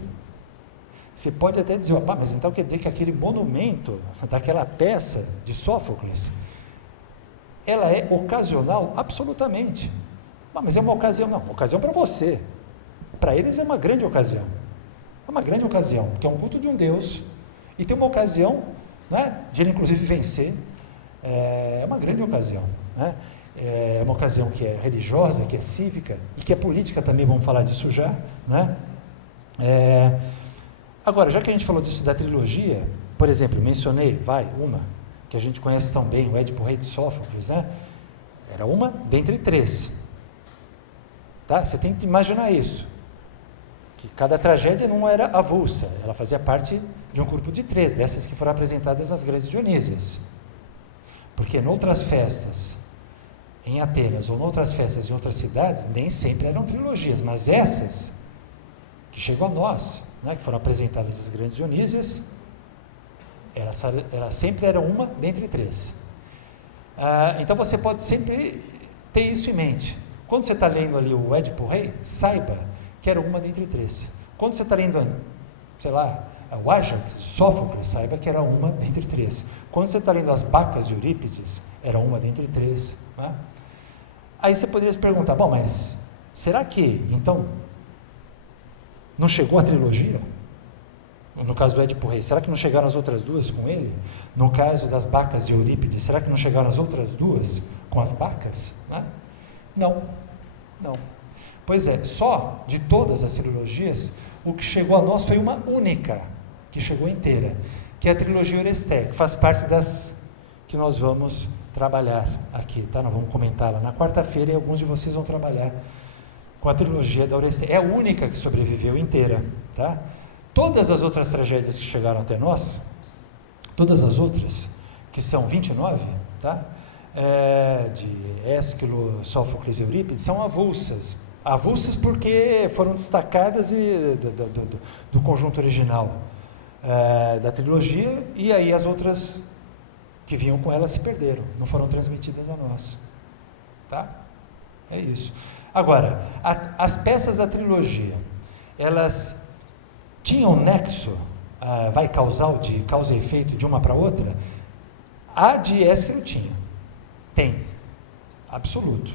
Você pode até dizer, mas então quer dizer que aquele monumento daquela peça de Sófocles, ela é ocasional? Absolutamente. Mas é uma ocasião, não, uma ocasião para você. Para eles é uma grande ocasião. É uma grande ocasião, porque é um culto de um Deus, e tem uma ocasião, né, de ele inclusive vencer. É uma grande ocasião. Né? É uma ocasião que é religiosa, que é cívica, e que é política também, vamos falar disso já. Né? Agora, já que a gente falou disso da trilogia, por exemplo, mencionei, uma, que a gente conhece tão bem, o Édipo Rei de Sófocles, né? Era uma dentre 3. Tá? Você tem que imaginar isso, que cada tragédia não era avulsa, ela fazia parte de um grupo de 3, dessas que foram apresentadas nas grandes Dionísias. Porque noutras festas, em Atenas, ou noutras festas em outras cidades, nem sempre eram trilogias, mas essas, que chegou a nós, né, que foram apresentadas as grandes Dionísias, ela sempre era uma dentre 3. Então você pode sempre ter isso em mente. Quando você está lendo ali o Édipo Rei, saiba que era uma dentre 3. Quando você está lendo, sei lá, o Ájax de Sófocles, saiba que era uma dentre 3. Quando você está lendo as Bacas de Eurípides, era uma dentre 3. Né? Aí você poderia se perguntar, mas será que, então, não chegou a trilogia? No caso do Édipo Rei, será que não chegaram as outras 2 com ele? No caso das Bacas de Eurípides, será que não chegaram as outras 2 com as Bacas? Né? Não. Pois é, só de todas as trilogias, o que chegou a nós foi uma única, que chegou inteira, que é a trilogia Oresteia, que faz parte das que nós vamos trabalhar aqui, tá? Nós vamos comentá-la na quarta-feira e alguns de vocês vão trabalhar com a trilogia da Oresteia. É a única que sobreviveu inteira, tá? Todas as outras tragédias que chegaram até nós, todas as outras, que são 29, tá? De Ésquilo, Sófocles e Eurípides, são avulsas. Avulsas porque foram destacadas do conjunto original da trilogia, e aí as outras que vinham com ela se perderam, não foram transmitidas a nós. Tá? É isso. Agora, as peças da trilogia, elas tinham nexo, causal, de causa e efeito de uma para outra? A de Ésquilo tinha. Tem. Absoluto.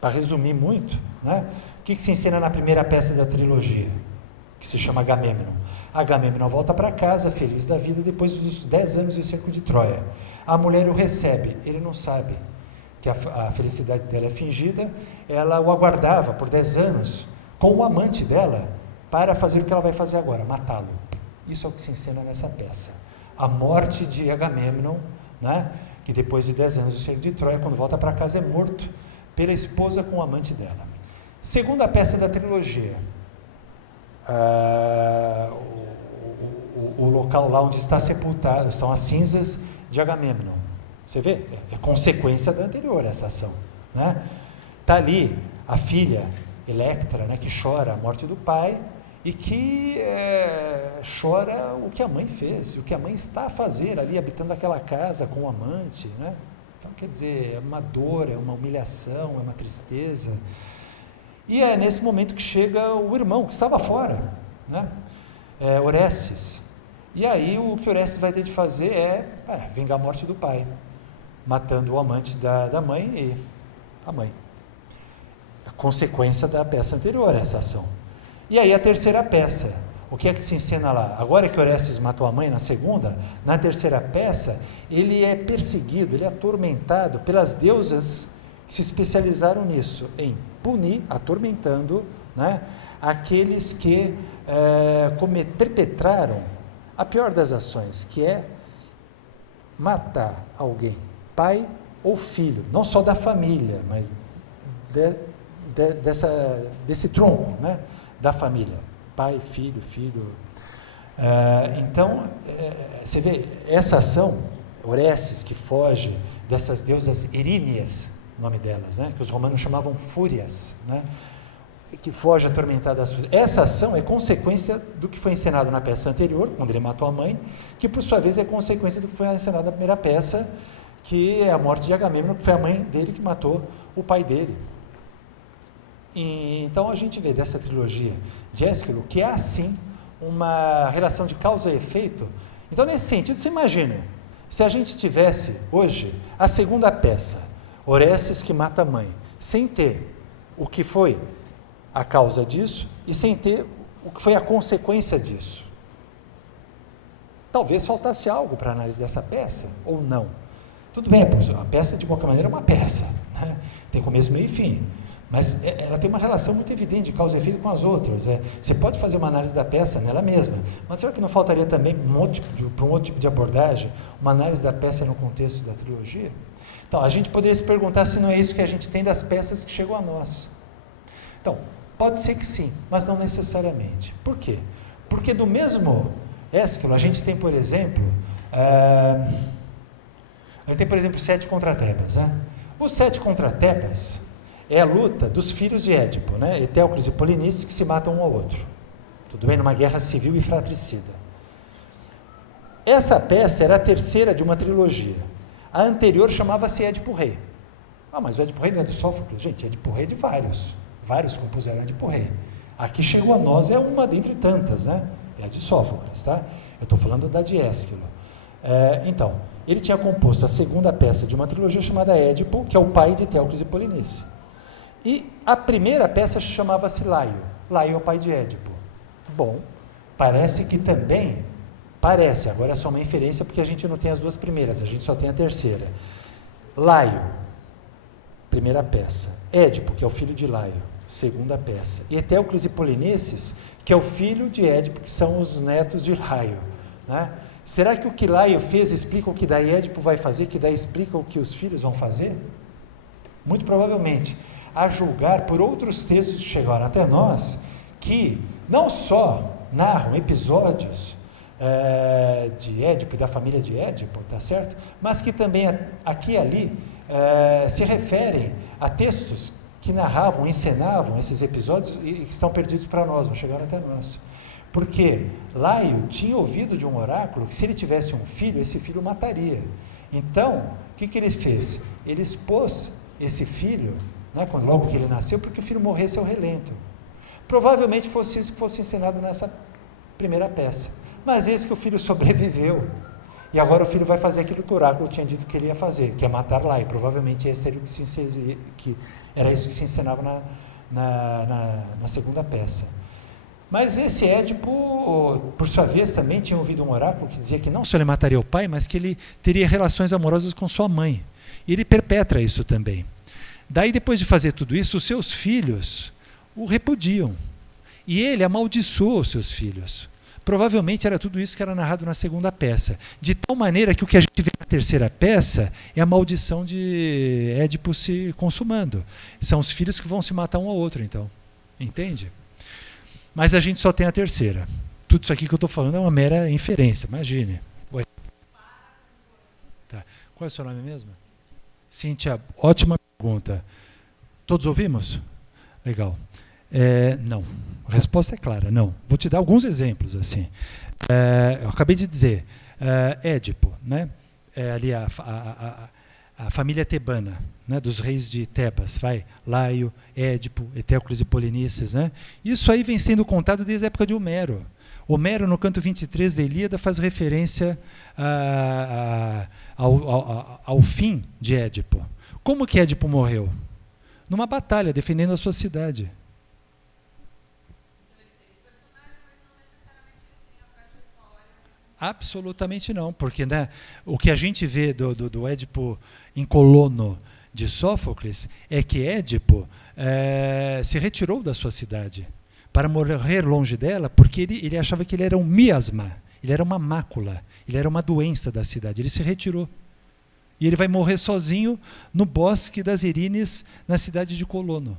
Para resumir muito, né? O que se ensina na primeira peça da trilogia? Que se chama Agamemnon. Agamemnon volta para casa, feliz da vida, depois dos 10 anos do cerco de Troia. A mulher o recebe, ele não sabe que a felicidade dela é fingida, ela o aguardava por 10 anos com o amante dela para fazer o que ela vai fazer agora, matá-lo. Isso é o que se ensina nessa peça. A morte de Agamemnon, né? que depois de 10 anos do cerco de Troia, quando volta para casa, é morto pela esposa com o amante dela. Segunda peça da trilogia, o local lá onde está sepultado, são as cinzas de Agamemnon. Você vê? É consequência da anterior essa ação, né? Está ali a filha Electra, né, que chora a morte do pai e que chora o que a mãe fez, o que a mãe está a fazer ali, habitando aquela casa com o amante, né? Então, quer dizer, é uma dor, é uma humilhação, é uma tristeza. E é nesse momento que chega o irmão, que estava fora, né? Orestes. E aí o que Orestes vai ter de fazer é vingar a morte do pai, matando o amante da mãe e a mãe. A consequência da peça anterior, essa ação. E aí a terceira peça, o que é que se encena lá? Agora que Orestes matou a mãe na segunda, na terceira peça, ele é perseguido, ele é atormentado pelas deusas que se especializaram nisso, em punir, atormentando, né, aqueles que perpetraram a pior das ações, que é matar alguém, pai ou filho, não só da família, mas desse tronco, né, da família, pai, filho. Então, você vê, essa ação, Orestes, que foge dessas deusas eríneas, o nome delas, né, que os romanos chamavam fúrias, né, que foge atormentado das fúrias. Essa ação é consequência do que foi encenado na peça anterior, quando ele matou a mãe, que por sua vez é consequência do que foi encenado na primeira peça, que é a morte de Agamemnon, que foi a mãe dele que matou o pai dele. E, então a gente vê dessa trilogia de Ésquilo que há sim uma relação de causa e efeito. Então, nesse sentido, você imagina, se a gente tivesse hoje a segunda peça, Orestes que mata a mãe, sem ter o que foi a causa disso e sem ter o que foi a consequência disso. Talvez faltasse algo para a análise dessa peça, ou não. Tudo bem, a peça de qualquer maneira é uma peça, né? Tem começo, meio e fim, mas ela tem uma relação muito evidente de causa e efeito com as outras. Você pode fazer uma análise da peça nela mesma, mas será que não faltaria também, para um outro tipo de abordagem, uma análise da peça no contexto da trilogia? Então, a gente poderia se perguntar se não é isso que a gente tem das peças que chegam a nós. Então, pode ser que sim, mas não necessariamente. Por quê? Porque do mesmo Ésquilo, a gente tem, por exemplo, 7 contra Tebas. Né? Os 7 contra Tebas é a luta dos filhos de Édipo, né? Etéocles e Polinices, que se matam um ao outro. Tudo bem? Numa guerra civil e fratricida. Essa peça era a terceira de uma trilogia. A anterior chamava-se Édipo Rei. Mas o Édipo Rei não é do Sófocles? Gente, Édipo Rei é de vários. Vários compuseram Édipo Rei. Aqui chegou a nós, é uma dentre tantas, né? É a de Sófocles, tá? Eu estou falando da de Ésquilo. Então, ele tinha composto a segunda peça de uma trilogia chamada Édipo, que é o pai de Etéocles e Polinice. E a primeira peça chamava-se Laio. Laio é o pai de Édipo. Bom, parece que também, agora é só uma inferência porque a gente não tem as duas primeiras, a gente só tem a terceira. Laio, primeira peça. Édipo, que é o filho de Laio, segunda peça. E Etéocles e Polinices, que é o filho de Édipo, que são os netos de Laio, né? Será que o que Laio fez explica o que daí Édipo vai fazer, que daí explica o que os filhos vão fazer? Muito provavelmente, a julgar por outros textos que chegaram até nós, que não só narram episódios de Édipo e da família de Édipo, tá certo? Mas que também aqui e ali se referem a textos que narravam, encenavam esses episódios e que estão perdidos para nós, não chegaram até nós. Porque Laio tinha ouvido de um oráculo que se ele tivesse um filho, esse filho mataria. Então, o que ele fez? Ele expôs esse filho, né, logo que ele nasceu, porque o filho morresse ao relento. Provavelmente fosse isso que fosse ensinado nessa primeira peça. Mas eis que o filho sobreviveu. E agora o filho vai fazer aquilo que o oráculo tinha dito que ele ia fazer, que é matar Laio. Provavelmente esse seria que era isso que se ensinava na segunda peça. Mas esse Édipo, por sua vez, também tinha ouvido um oráculo que dizia que não só ele mataria o pai, mas que ele teria relações amorosas com sua mãe. E ele perpetra isso também. Daí, depois de fazer tudo isso, os seus filhos o repudiam. E ele amaldiçoou os seus filhos. Provavelmente era tudo isso que era narrado na segunda peça. De tal maneira que o que a gente vê na terceira peça é a maldição de Édipo se consumando. São os filhos que vão se matar um ao outro, então. Entende? Mas a gente só tem a terceira. Tudo isso aqui que eu estou falando é uma mera inferência, imagine. Oi. Tá. Qual é o seu nome mesmo? Cíntia, ótima pergunta. Todos ouvimos? Legal. Não. A resposta é clara, não. Vou te dar alguns exemplos. Assim. Eu acabei de dizer, Édipo, né? Ali a família tebana, né? Dos reis de Tebas, Laio, Édipo, Etéocles e Polinices. Né? Isso aí vem sendo contado desde a época de Homero. Homero, no canto 23 da Ilíada, faz referência ao fim de Édipo. Como que Édipo morreu? Numa batalha, defendendo a sua cidade. Absolutamente não, porque né, o que a gente vê do Édipo em Colono de Sófocles é que Édipo se retirou da sua cidade para morrer longe dela, porque ele achava que ele era um miasma, ele era uma mácula, ele era uma doença da cidade, ele se retirou. E ele vai morrer sozinho no bosque das Erines, na cidade de Colono.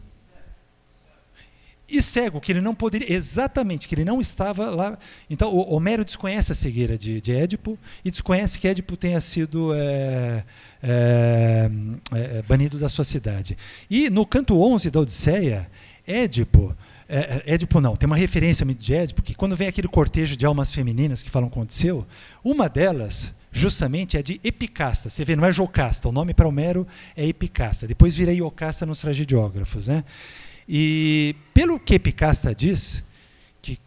E cego, que ele não poderia, exatamente, que ele não estava lá. Então, o Homero desconhece a cegueira de Édipo e desconhece que Édipo tenha sido banido da sua cidade. E no canto 11 da Odisseia, Édipo não, tem uma referência de Édipo, que quando vem aquele cortejo de almas femininas que falam com Odisseu, uma delas, justamente, é de Epicasta. Você vê, não é Jocasta, o nome para Homero é Epicasta. Depois vira Iocasta nos tragediógrafos, né? E pelo que Epicasta diz, que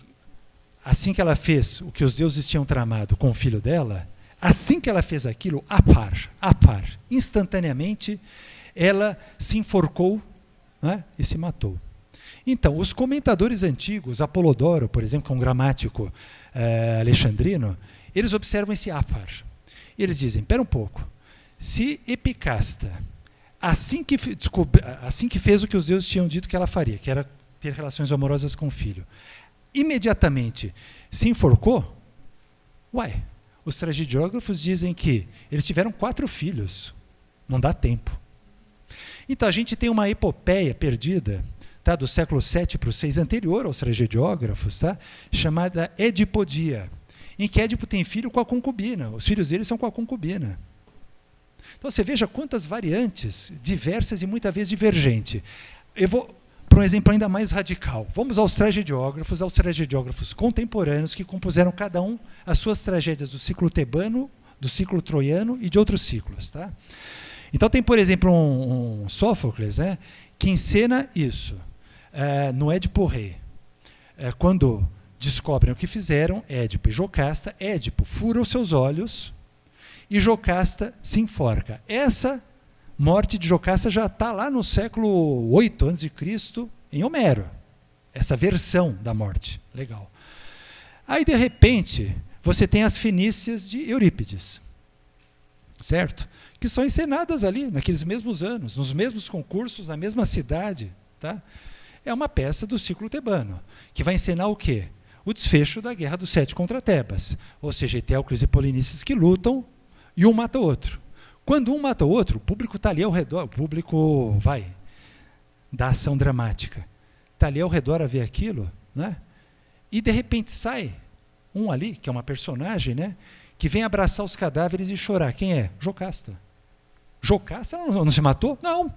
assim que ela fez o que os deuses tinham tramado com o filho dela, assim que ela fez aquilo, instantaneamente, ela se enforcou, né, e se matou. Então, os comentadores antigos, Apolodoro, por exemplo, que é um gramático alexandrino, eles observam esse apar. Eles dizem, espera um pouco, se Epicasta, assim que fez o que os deuses tinham dito que ela faria, que era ter relações amorosas com o filho, imediatamente se enforcou, os tragediógrafos dizem que eles tiveram 4 filhos, não dá tempo. Então a gente tem uma epopeia perdida, tá, do século VII para o VI, anterior aos tragediógrafos, tá, chamada Edipodia, em que Édipo tem filho com a concubina, os filhos dele são com a concubina. Então você veja quantas variantes diversas e muitas vezes divergentes. Eu vou para um exemplo ainda mais radical. Vamos aos tragediógrafos contemporâneos que compuseram cada um as suas tragédias do ciclo tebano, do ciclo troiano e de outros ciclos. Tá? Então tem, por exemplo, um Sófocles, né, que encena isso no Édipo Rei. Quando descobrem o que fizeram, Édipo e Jocasta, Édipo fura os seus olhos e Jocasta se enforca. Essa morte de Jocasta já está lá no século 8 a.C., em Homero. Essa versão da morte. Legal. Aí, de repente, você tem as Fenícias de Eurípides, certo? Que são encenadas ali, naqueles mesmos anos, nos mesmos concursos, na mesma cidade. Tá? É uma peça do ciclo tebano, que vai encenar o quê? O desfecho da Guerra dos 7 contra Tebas. Ou seja, Etéocles e Polinices que lutam, e um mata o outro. Quando um mata o outro, o público está ali ao redor, o público da ação dramática. Está ali ao redor a ver aquilo, né? E de repente sai um ali, que é uma personagem, né, que vem abraçar os cadáveres e chorar. Quem é? Jocasta. Jocasta não se matou? Não.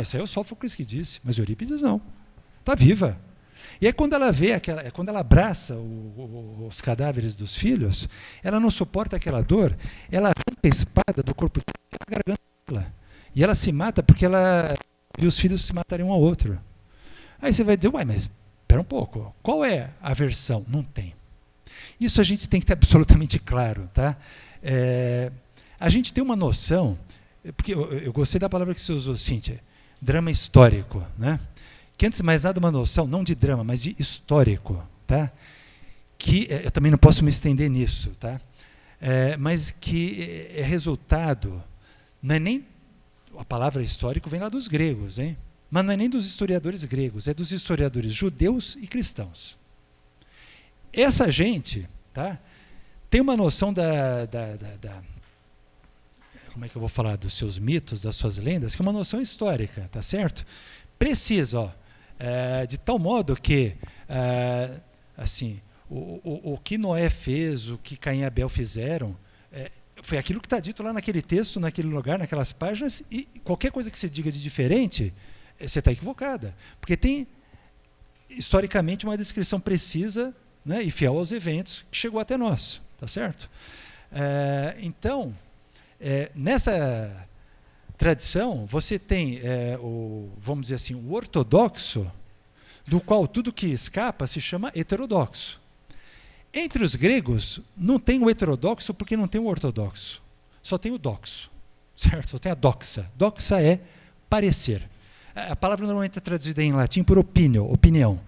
Isso aí é o Sófocles que disse, mas Eurípides não. Está viva. E aí quando ela vê, quando ela abraça os cadáveres dos filhos, ela não suporta aquela dor, ela arranca a espada do corpo da garganta dela. E ela se mata porque ela viu os filhos se matarem um ao outro. Aí você vai dizer, mas espera um pouco, qual é a versão? Não tem. Isso a gente tem que ter absolutamente claro. Tá? A gente tem uma noção, porque eu gostei da palavra que você usou, Cíntia, drama histórico, né? Que antes de mais nada uma noção, não de drama, mas de histórico, tá? Que eu também não posso me estender nisso, tá? Mas que é resultado, não é nem, a palavra histórico vem lá dos gregos, hein? Mas não é nem dos historiadores gregos, é dos historiadores judeus e cristãos. Essa gente, tá, tem uma noção como é que eu vou falar, dos seus mitos, das suas lendas, que é uma noção histórica, tá certo? Precisa, ó, de tal modo que, assim, o que Noé fez, o que Caim e Abel fizeram, foi aquilo que está dito lá naquele texto, naquele lugar, naquelas páginas, e qualquer coisa que você diga de diferente, você está equivocada. Porque tem, historicamente, uma descrição precisa, né, e fiel aos eventos que chegou até nós, tá certo? Então, nessa tradição, você tem, vamos dizer assim, o ortodoxo, do qual tudo que escapa se chama heterodoxo. Entre os gregos, não tem o heterodoxo porque não tem o ortodoxo. Só tem o doxo, certo? Só tem a doxa. Doxa é parecer. A palavra normalmente é traduzida em latim por opinião.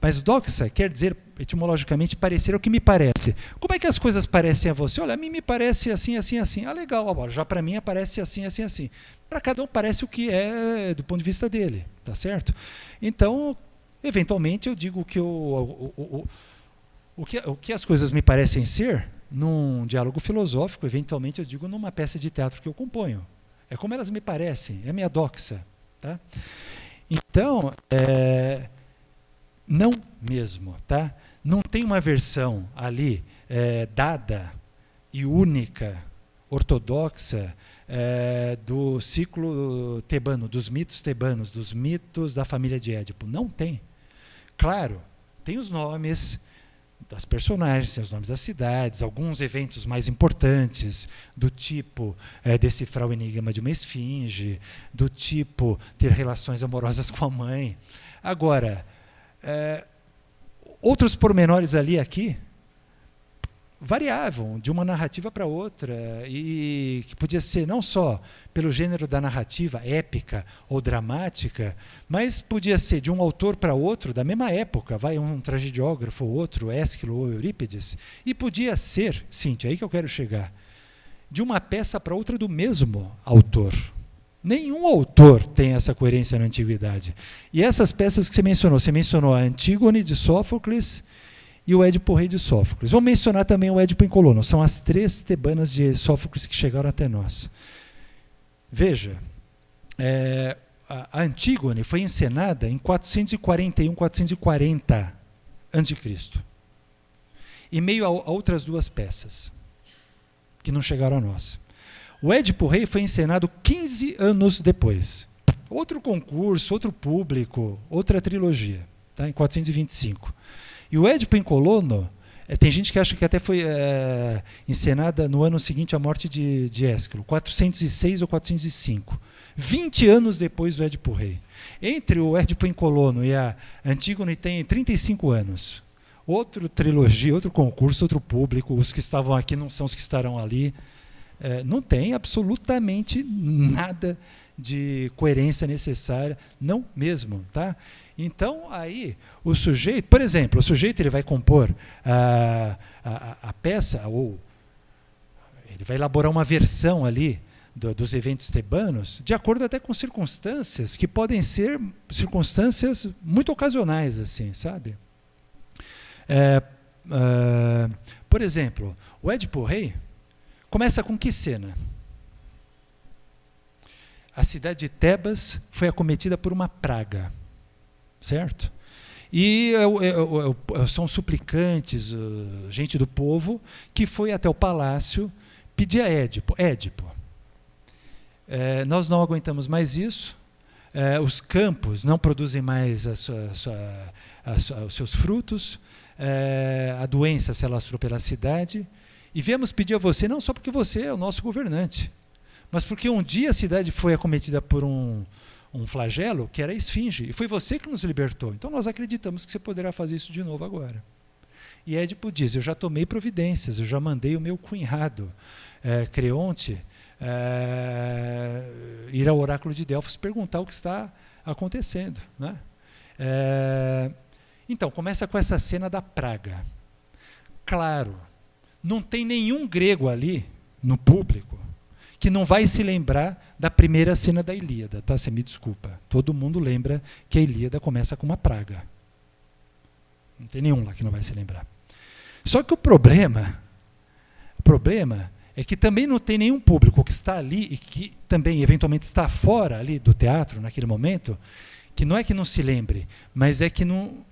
Mas doxa quer dizer, etimologicamente, parecer o que me parece. Como é que as coisas parecem a você? Olha, a mim me parece assim, assim, assim. Ah, legal, agora já para mim aparece assim, assim, assim. Para cada um parece o que é do ponto de vista dele, tá certo? Então, eventualmente, eu digo que o que as coisas me parecem ser, num diálogo filosófico, eventualmente eu digo numa peça de teatro que eu componho. É como elas me parecem, é a minha doxa. Tá? Então, não mesmo. Tá? Não tem uma versão ali dada e única, ortodoxa, do ciclo tebano, dos mitos tebanos, dos mitos da família de Édipo. Não tem. Claro, tem os nomes das personagens, tem os nomes das cidades, alguns eventos mais importantes, do tipo decifrar o enigma de uma esfinge, do tipo ter relações amorosas com a mãe. Agora, outros pormenores ali e aqui variavam de uma narrativa para outra, e que podia ser não só pelo gênero da narrativa, épica ou dramática, mas podia ser de um autor para outro, da mesma época, vai um tragediógrafo ou outro, Ésquilo ou Eurípides, e podia ser, Cíntia, aí que eu quero chegar, de uma peça para outra do mesmo autor. Nenhum autor tem essa coerência na antiguidade. E essas peças que você mencionou a Antígone de Sófocles e o Édipo Rei de Sófocles. Vamos mencionar também o Édipo em Colono. São as 3 tebanas de Sófocles que chegaram até nós. Veja, a Antígone foi encenada em 441, 440 a.C., em meio a outras 2 peças, que não chegaram a nós. O Édipo Rei foi encenado 15 anos depois. Outro concurso, outro público, outra trilogia, tá? Em 425. E o Édipo em Colono, tem gente que acha que até foi encenada no ano seguinte à morte de Ésquilo, 406 ou 405. 20 anos depois do Édipo Rei. Entre o Édipo em Colono e a Antígone tem 35 anos. Outra trilogia, outro concurso, outro público, os que estavam aqui não são os que estarão ali. Não tem absolutamente nada de coerência necessária, não mesmo, tá? Então, aí, o sujeito, por exemplo, o sujeito ele vai compor a peça, ou ele vai elaborar uma versão ali dos eventos tebanos, de acordo até com circunstâncias que podem ser circunstâncias muito ocasionais, assim, sabe? Por exemplo, o Édipo Rei começa com que cena? A cidade de Tebas foi acometida por uma praga, certo? E são suplicantes, gente do povo, que foi até o palácio pedir a Édipo. Nós não aguentamos mais isso, os campos não produzem mais os seus frutos, a doença se alastrou pela cidade, e viemos pedir a você, não só porque você é o nosso governante, mas porque um dia a cidade foi acometida por um flagelo, que era a esfinge, e foi você que nos libertou. Então nós acreditamos que você poderá fazer isso de novo agora. E Édipo diz, eu já tomei providências, eu já mandei o meu cunhado, Creonte, ir ao oráculo de Delfos perguntar o que está acontecendo, né? Então, começa com essa cena da praga. Claro, não tem nenhum grego ali, no público, que não vai se lembrar da primeira cena da Ilíada, tá? Você me desculpa. Todo mundo lembra que a Ilíada começa com uma praga. Não tem nenhum lá que não vai se lembrar. Só que o problema é que também não tem nenhum público que está ali e que também eventualmente está fora ali do teatro naquele momento, que não é que não se lembre, mas é que não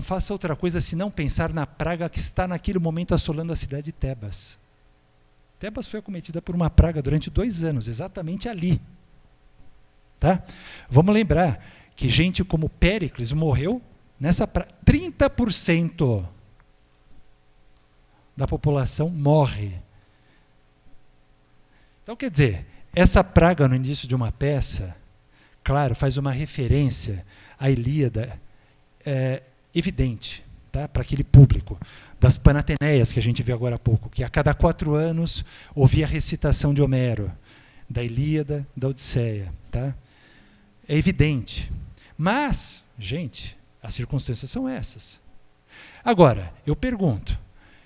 faça outra coisa senão pensar na praga que está naquele momento assolando a cidade de Tebas. Tebas foi acometida por uma praga durante 2 anos, exatamente ali. Tá? Vamos lembrar que gente como Péricles morreu nessa praga. 30% da população morre. Então, quer dizer, essa praga no início de uma peça, claro, faz uma referência à Ilíada evidente, tá? Para aquele público. Das Panateneias, que a gente viu agora há pouco, que a cada 4 anos ouvia a recitação de Homero, da Ilíada, da Odisseia. Tá? É evidente. Mas, gente, as circunstâncias são essas. Agora, eu pergunto,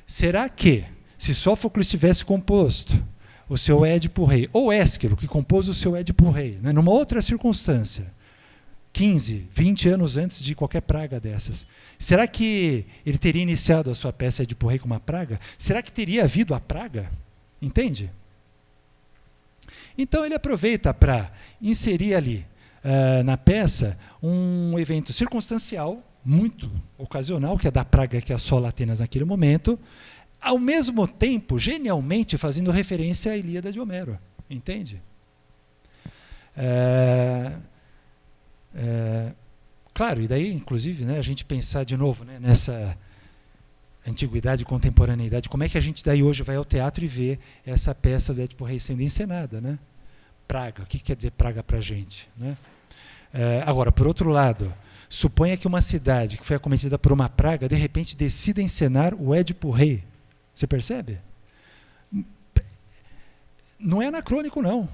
será que, se Sófocles tivesse composto o seu Édipo Rei, ou Ésquilo, que compôs o seu Édipo Rei, né, numa outra circunstância, 15, 20 anos antes de qualquer praga dessas, será que ele teria iniciado a sua peça Édipo Rei com uma praga? Será que teria havido a praga? Entende? Então ele aproveita para inserir ali na peça um evento circunstancial, muito ocasional, que é da praga que assola Atenas naquele momento, ao mesmo tempo, genialmente, fazendo referência à Ilíada de Homero. Entende? Claro, e daí, inclusive, né, a gente pensar de novo, né, nessa antiguidade e contemporaneidade, como é que a gente daí hoje vai ao teatro e vê essa peça do Édipo Rei sendo encenada, né? Praga, o que quer dizer praga para a gente? Né? Agora, por outro lado, suponha que uma cidade que foi acometida por uma praga, de repente decida encenar o Édipo Rei. Você percebe? Não é anacrônico, não.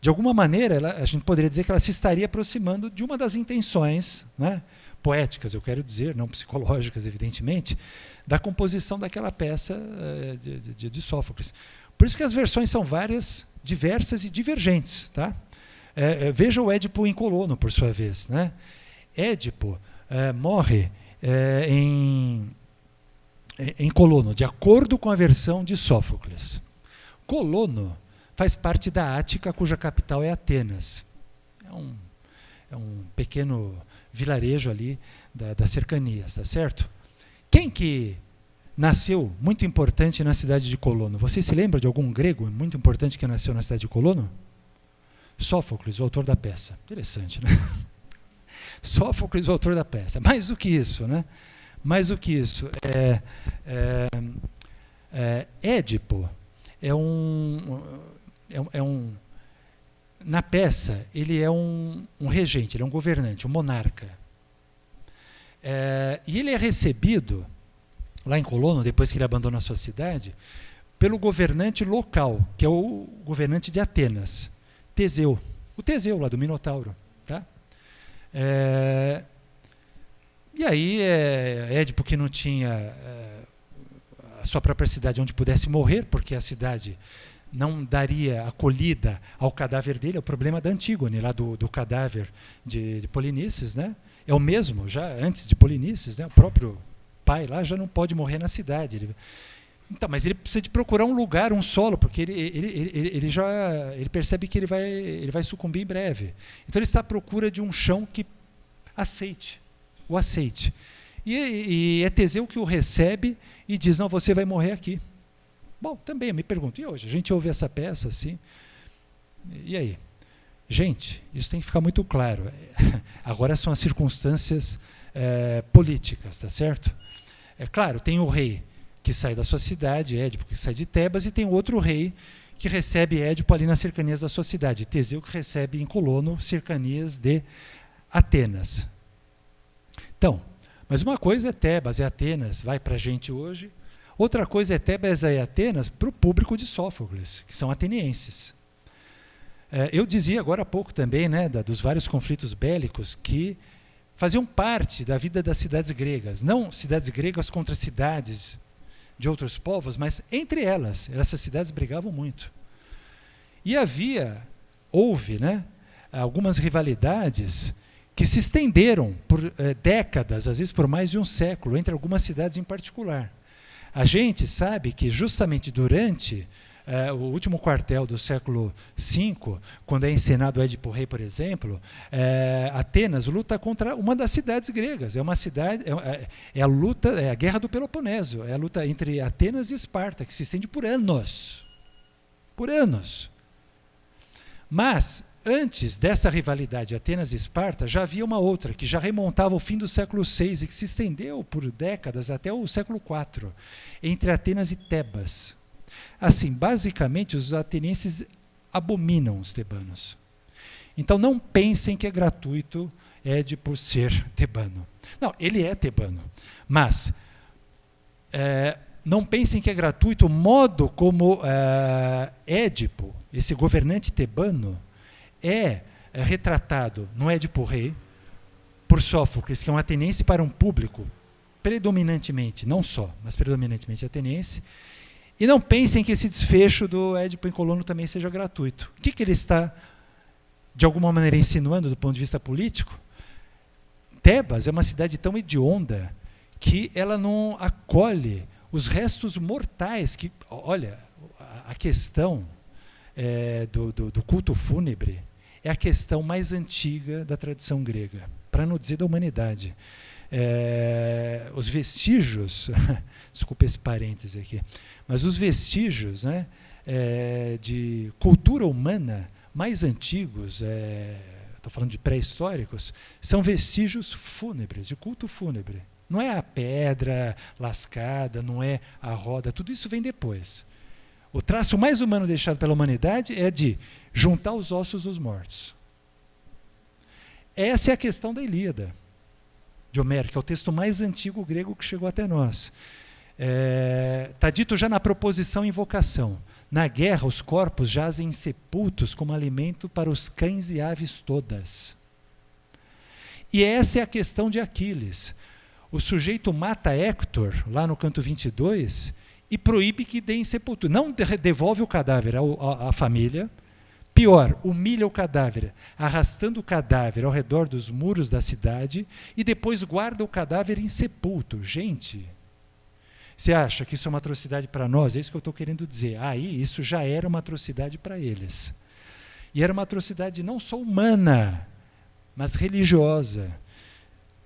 De alguma maneira, a gente poderia dizer que ela se estaria aproximando de uma das intenções, né, poéticas, eu quero dizer, não psicológicas, evidentemente, da composição daquela peça de Sófocles. Por isso que as versões são várias, diversas e divergentes. Tá? Veja o Édipo em Colono, por sua vez. Né? Édipo morre em Colono, de acordo com a versão de Sófocles. Colono faz parte da Ática, cuja capital é Atenas. É um pequeno vilarejo ali das cercanias, tá certo? Quem que nasceu muito importante na cidade de Colono? Você se lembra de algum grego muito importante que nasceu na cidade de Colono? Sófocles, o autor da peça. Interessante, né? Sófocles, o autor da peça. Mais do que isso, né? Mais do que isso. Édipo na peça, ele é um regente, ele é um governante, um monarca. E ele é recebido, lá em Colono, depois que ele abandona a sua cidade, pelo governante local, que é o governante de Atenas, Teseu. O Teseu, lá do Minotauro. Tá? E aí, Édipo, que não tinha a sua própria cidade onde pudesse morrer, porque a cidade não daria acolhida ao cadáver dele, é o problema da Antígone, lá do cadáver de Polinices, né? É o mesmo, já antes de Polinices, né? O próprio pai lá já não pode morrer na cidade. Então, mas ele precisa de procurar um lugar, um solo, porque ele percebe que ele vai sucumbir em breve. Então ele está à procura de um chão que o aceite. E é Teseu que o recebe e diz, não, você vai morrer aqui. Bom, também eu me pergunto, e hoje? A gente ouve essa peça assim, e aí? Gente, isso tem que ficar muito claro. Agora são as circunstâncias políticas, tá certo? É claro, tem o rei que sai da sua cidade, Édipo que sai de Tebas, e tem outro rei que recebe Édipo ali nas cercanias da sua cidade, Teseu que recebe em Colono, cercanias de Atenas. Então, mas uma coisa é Tebas e Atenas, vai para a gente hoje. Outra coisa é Tebas e Atenas para o público de Sófocles, que são atenienses. Eu dizia agora há pouco também, né, dos vários conflitos bélicos que faziam parte da vida das cidades gregas. Não cidades gregas contra cidades de outros povos, mas entre elas, essas cidades brigavam muito. E houve, né, algumas rivalidades que se estenderam por décadas, às vezes por mais de um século, entre algumas cidades em particular. A gente sabe que justamente durante o último quartel do século V, quando é encenado o Édipo Rei, por exemplo, Atenas luta contra uma das cidades gregas. É uma cidade, a luta, é a Guerra do Peloponeso, é a luta entre Atenas e Esparta, que se estende por anos. Por anos. Mas, antes dessa rivalidade Atenas e Esparta, já havia uma outra, que já remontava ao fim do século VI e que se estendeu por décadas até o século IV, entre Atenas e Tebas. Assim, basicamente, os atenienses abominam os tebanos. Então, não pensem que é gratuito Édipo ser tebano. Não, ele é tebano. Mas, não pensem que é gratuito o modo como Édipo, esse governante tebano, é retratado no Édipo Rei, por Sófocles, que é um ateniense para um público predominantemente, não só, mas predominantemente ateniense. E não pensem que esse desfecho do Édipo em Colono também seja gratuito. O que ele está, de alguma maneira, insinuando do ponto de vista político? Tebas é uma cidade tão hedionda que ela não acolhe os restos mortais. Que, olha, a questão do culto fúnebre é a questão mais antiga da tradição grega, para não dizer da humanidade. Os vestígios, desculpa esse parêntese aqui, mas os vestígios, né, de cultura humana mais antigos, estou falando de pré-históricos, são vestígios fúnebres, de culto fúnebre. Não é a pedra lascada, não é a roda, tudo isso vem depois. O traço mais humano deixado pela humanidade é de juntar os ossos dos mortos. Essa é a questão da Ilíada de Homero, que é o texto mais antigo grego que chegou até nós. Está dito já na proposição e invocação. Na guerra, os corpos jazem insepultos como alimento para os cães e aves todas. E essa é a questão de Aquiles. O sujeito mata Héctor, lá no canto 22, e proíbe que deem sepultura. Não devolve o cadáver à família. Pior, humilha o cadáver, arrastando o cadáver ao redor dos muros da cidade e depois guarda o cadáver insepulto. Gente, você acha que isso é uma atrocidade para nós? É isso que eu estou querendo dizer. Aí, isso já era uma atrocidade para eles. E era uma atrocidade não só humana, mas religiosa.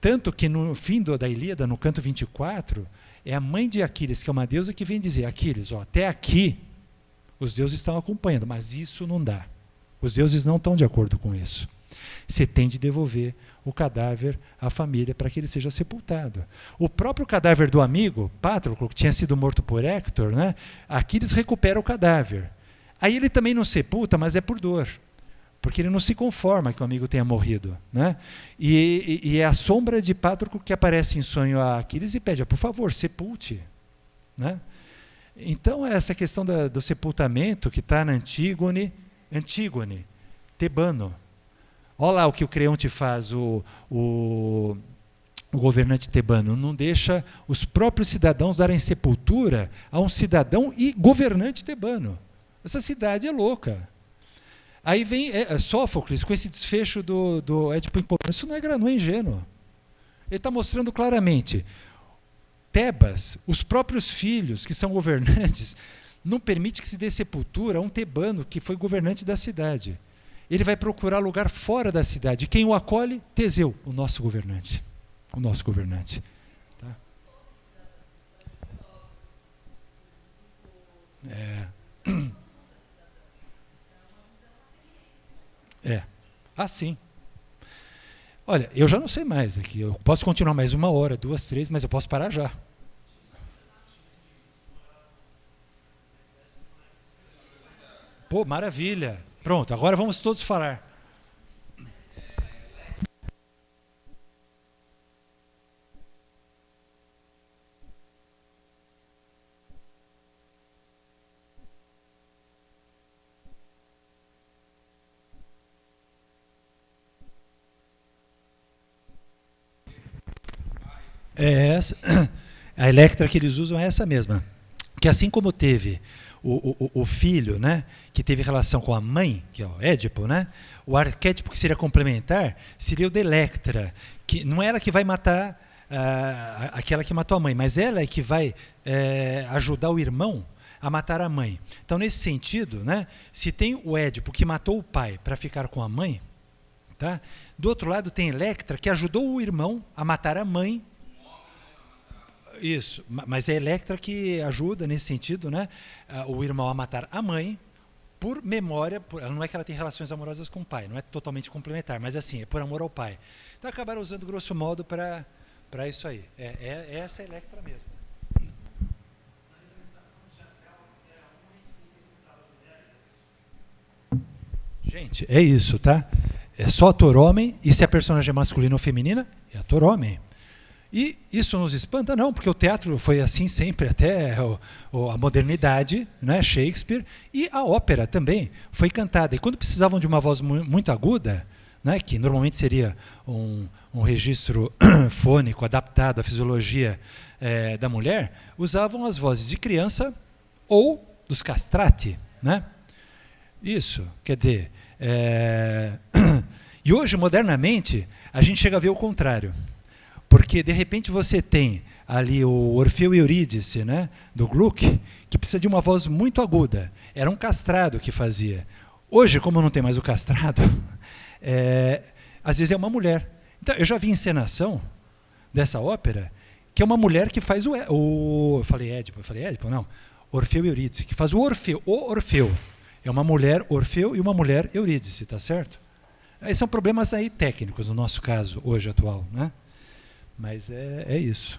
Tanto que no fim da Ilíada, no canto 24, é a mãe de Aquiles, que é uma deusa, que vem dizer: Aquiles, até aqui os deuses estão acompanhando, mas isso não dá. Os deuses não estão de acordo com isso. Você tem de devolver o cadáver à família para que ele seja sepultado. O próprio cadáver do amigo, Patroclo, que tinha sido morto por Héctor, né, Aquiles recupera o cadáver. Aí ele também não sepulta, mas é por dor, porque ele não se conforma que o amigo tenha morrido. Né? E é a sombra de Patroclo que aparece em sonho a Aquiles e pede: por favor, sepulte. Né? Então, essa questão do sepultamento que está na Antígone, tebano. Olha lá o que o Creonte faz, o governante tebano. Não deixa os próprios cidadãos darem sepultura a um cidadão e governante tebano. Essa cidade é louca. Aí vem Sófocles com esse desfecho do Édipo em Colono. Isso não é ingênuo. Ele está mostrando claramente: Tebas, os próprios filhos que são governantes, não permite que se dê sepultura a um tebano que foi governante da cidade. Ele vai procurar lugar fora da cidade. Quem o acolhe? Teseu, o nosso governante. O nosso governante. Tá? Sim. Olha, eu já não sei mais aqui. Eu posso continuar mais 1 hora, 2, 3, mas eu posso parar já. Pô, maravilha. Pronto, agora vamos todos falar. A Electra que eles usam é essa mesma. Que assim como teve o filho, né, que teve relação com a mãe, que é o Édipo, né, o arquétipo que seria complementar seria o de Electra, que não é ela que vai matar aquela que matou a mãe, mas ela é que vai ajudar o irmão a matar a mãe. Então, nesse sentido, né, se tem o Édipo que matou o pai para ficar com a mãe, tá? Do outro lado tem Electra que ajudou o irmão a matar a mãe. Isso, mas é Electra que ajuda nesse sentido, né, o irmão a matar a mãe por memória, não é que ela tem relações amorosas com o pai, não é totalmente complementar, mas assim, é por amor ao pai. Então acabaram usando grosso modo para isso aí. Essa é Electra mesmo. Gente, é isso, tá? É só ator homem, e se a personagem é masculina ou feminina, é ator homem. E isso nos espanta? Não, porque o teatro foi assim sempre, até a modernidade, né? Shakespeare, e a ópera também foi cantada. E quando precisavam de uma voz muito aguda, né, que normalmente seria um registro fônico adaptado à fisiologia da mulher, usavam as vozes de criança ou dos castrati, né? Isso, quer dizer... E hoje, modernamente, a gente chega a ver o contrário. Porque, de repente, você tem ali o Orfeu e Eurídice, né, do Gluck, que precisa de uma voz muito aguda. Era um castrado que fazia. Hoje, como não tem mais o castrado, às vezes é uma mulher. Então, eu já vi encenação dessa ópera, que é uma mulher que faz eu falei Édipo, não. Orfeu e Eurídice, que faz o Orfeu. É uma mulher Orfeu e uma mulher Eurídice, tá certo? Esses são problemas aí técnicos, no nosso caso, hoje atual, né? Mas é isso.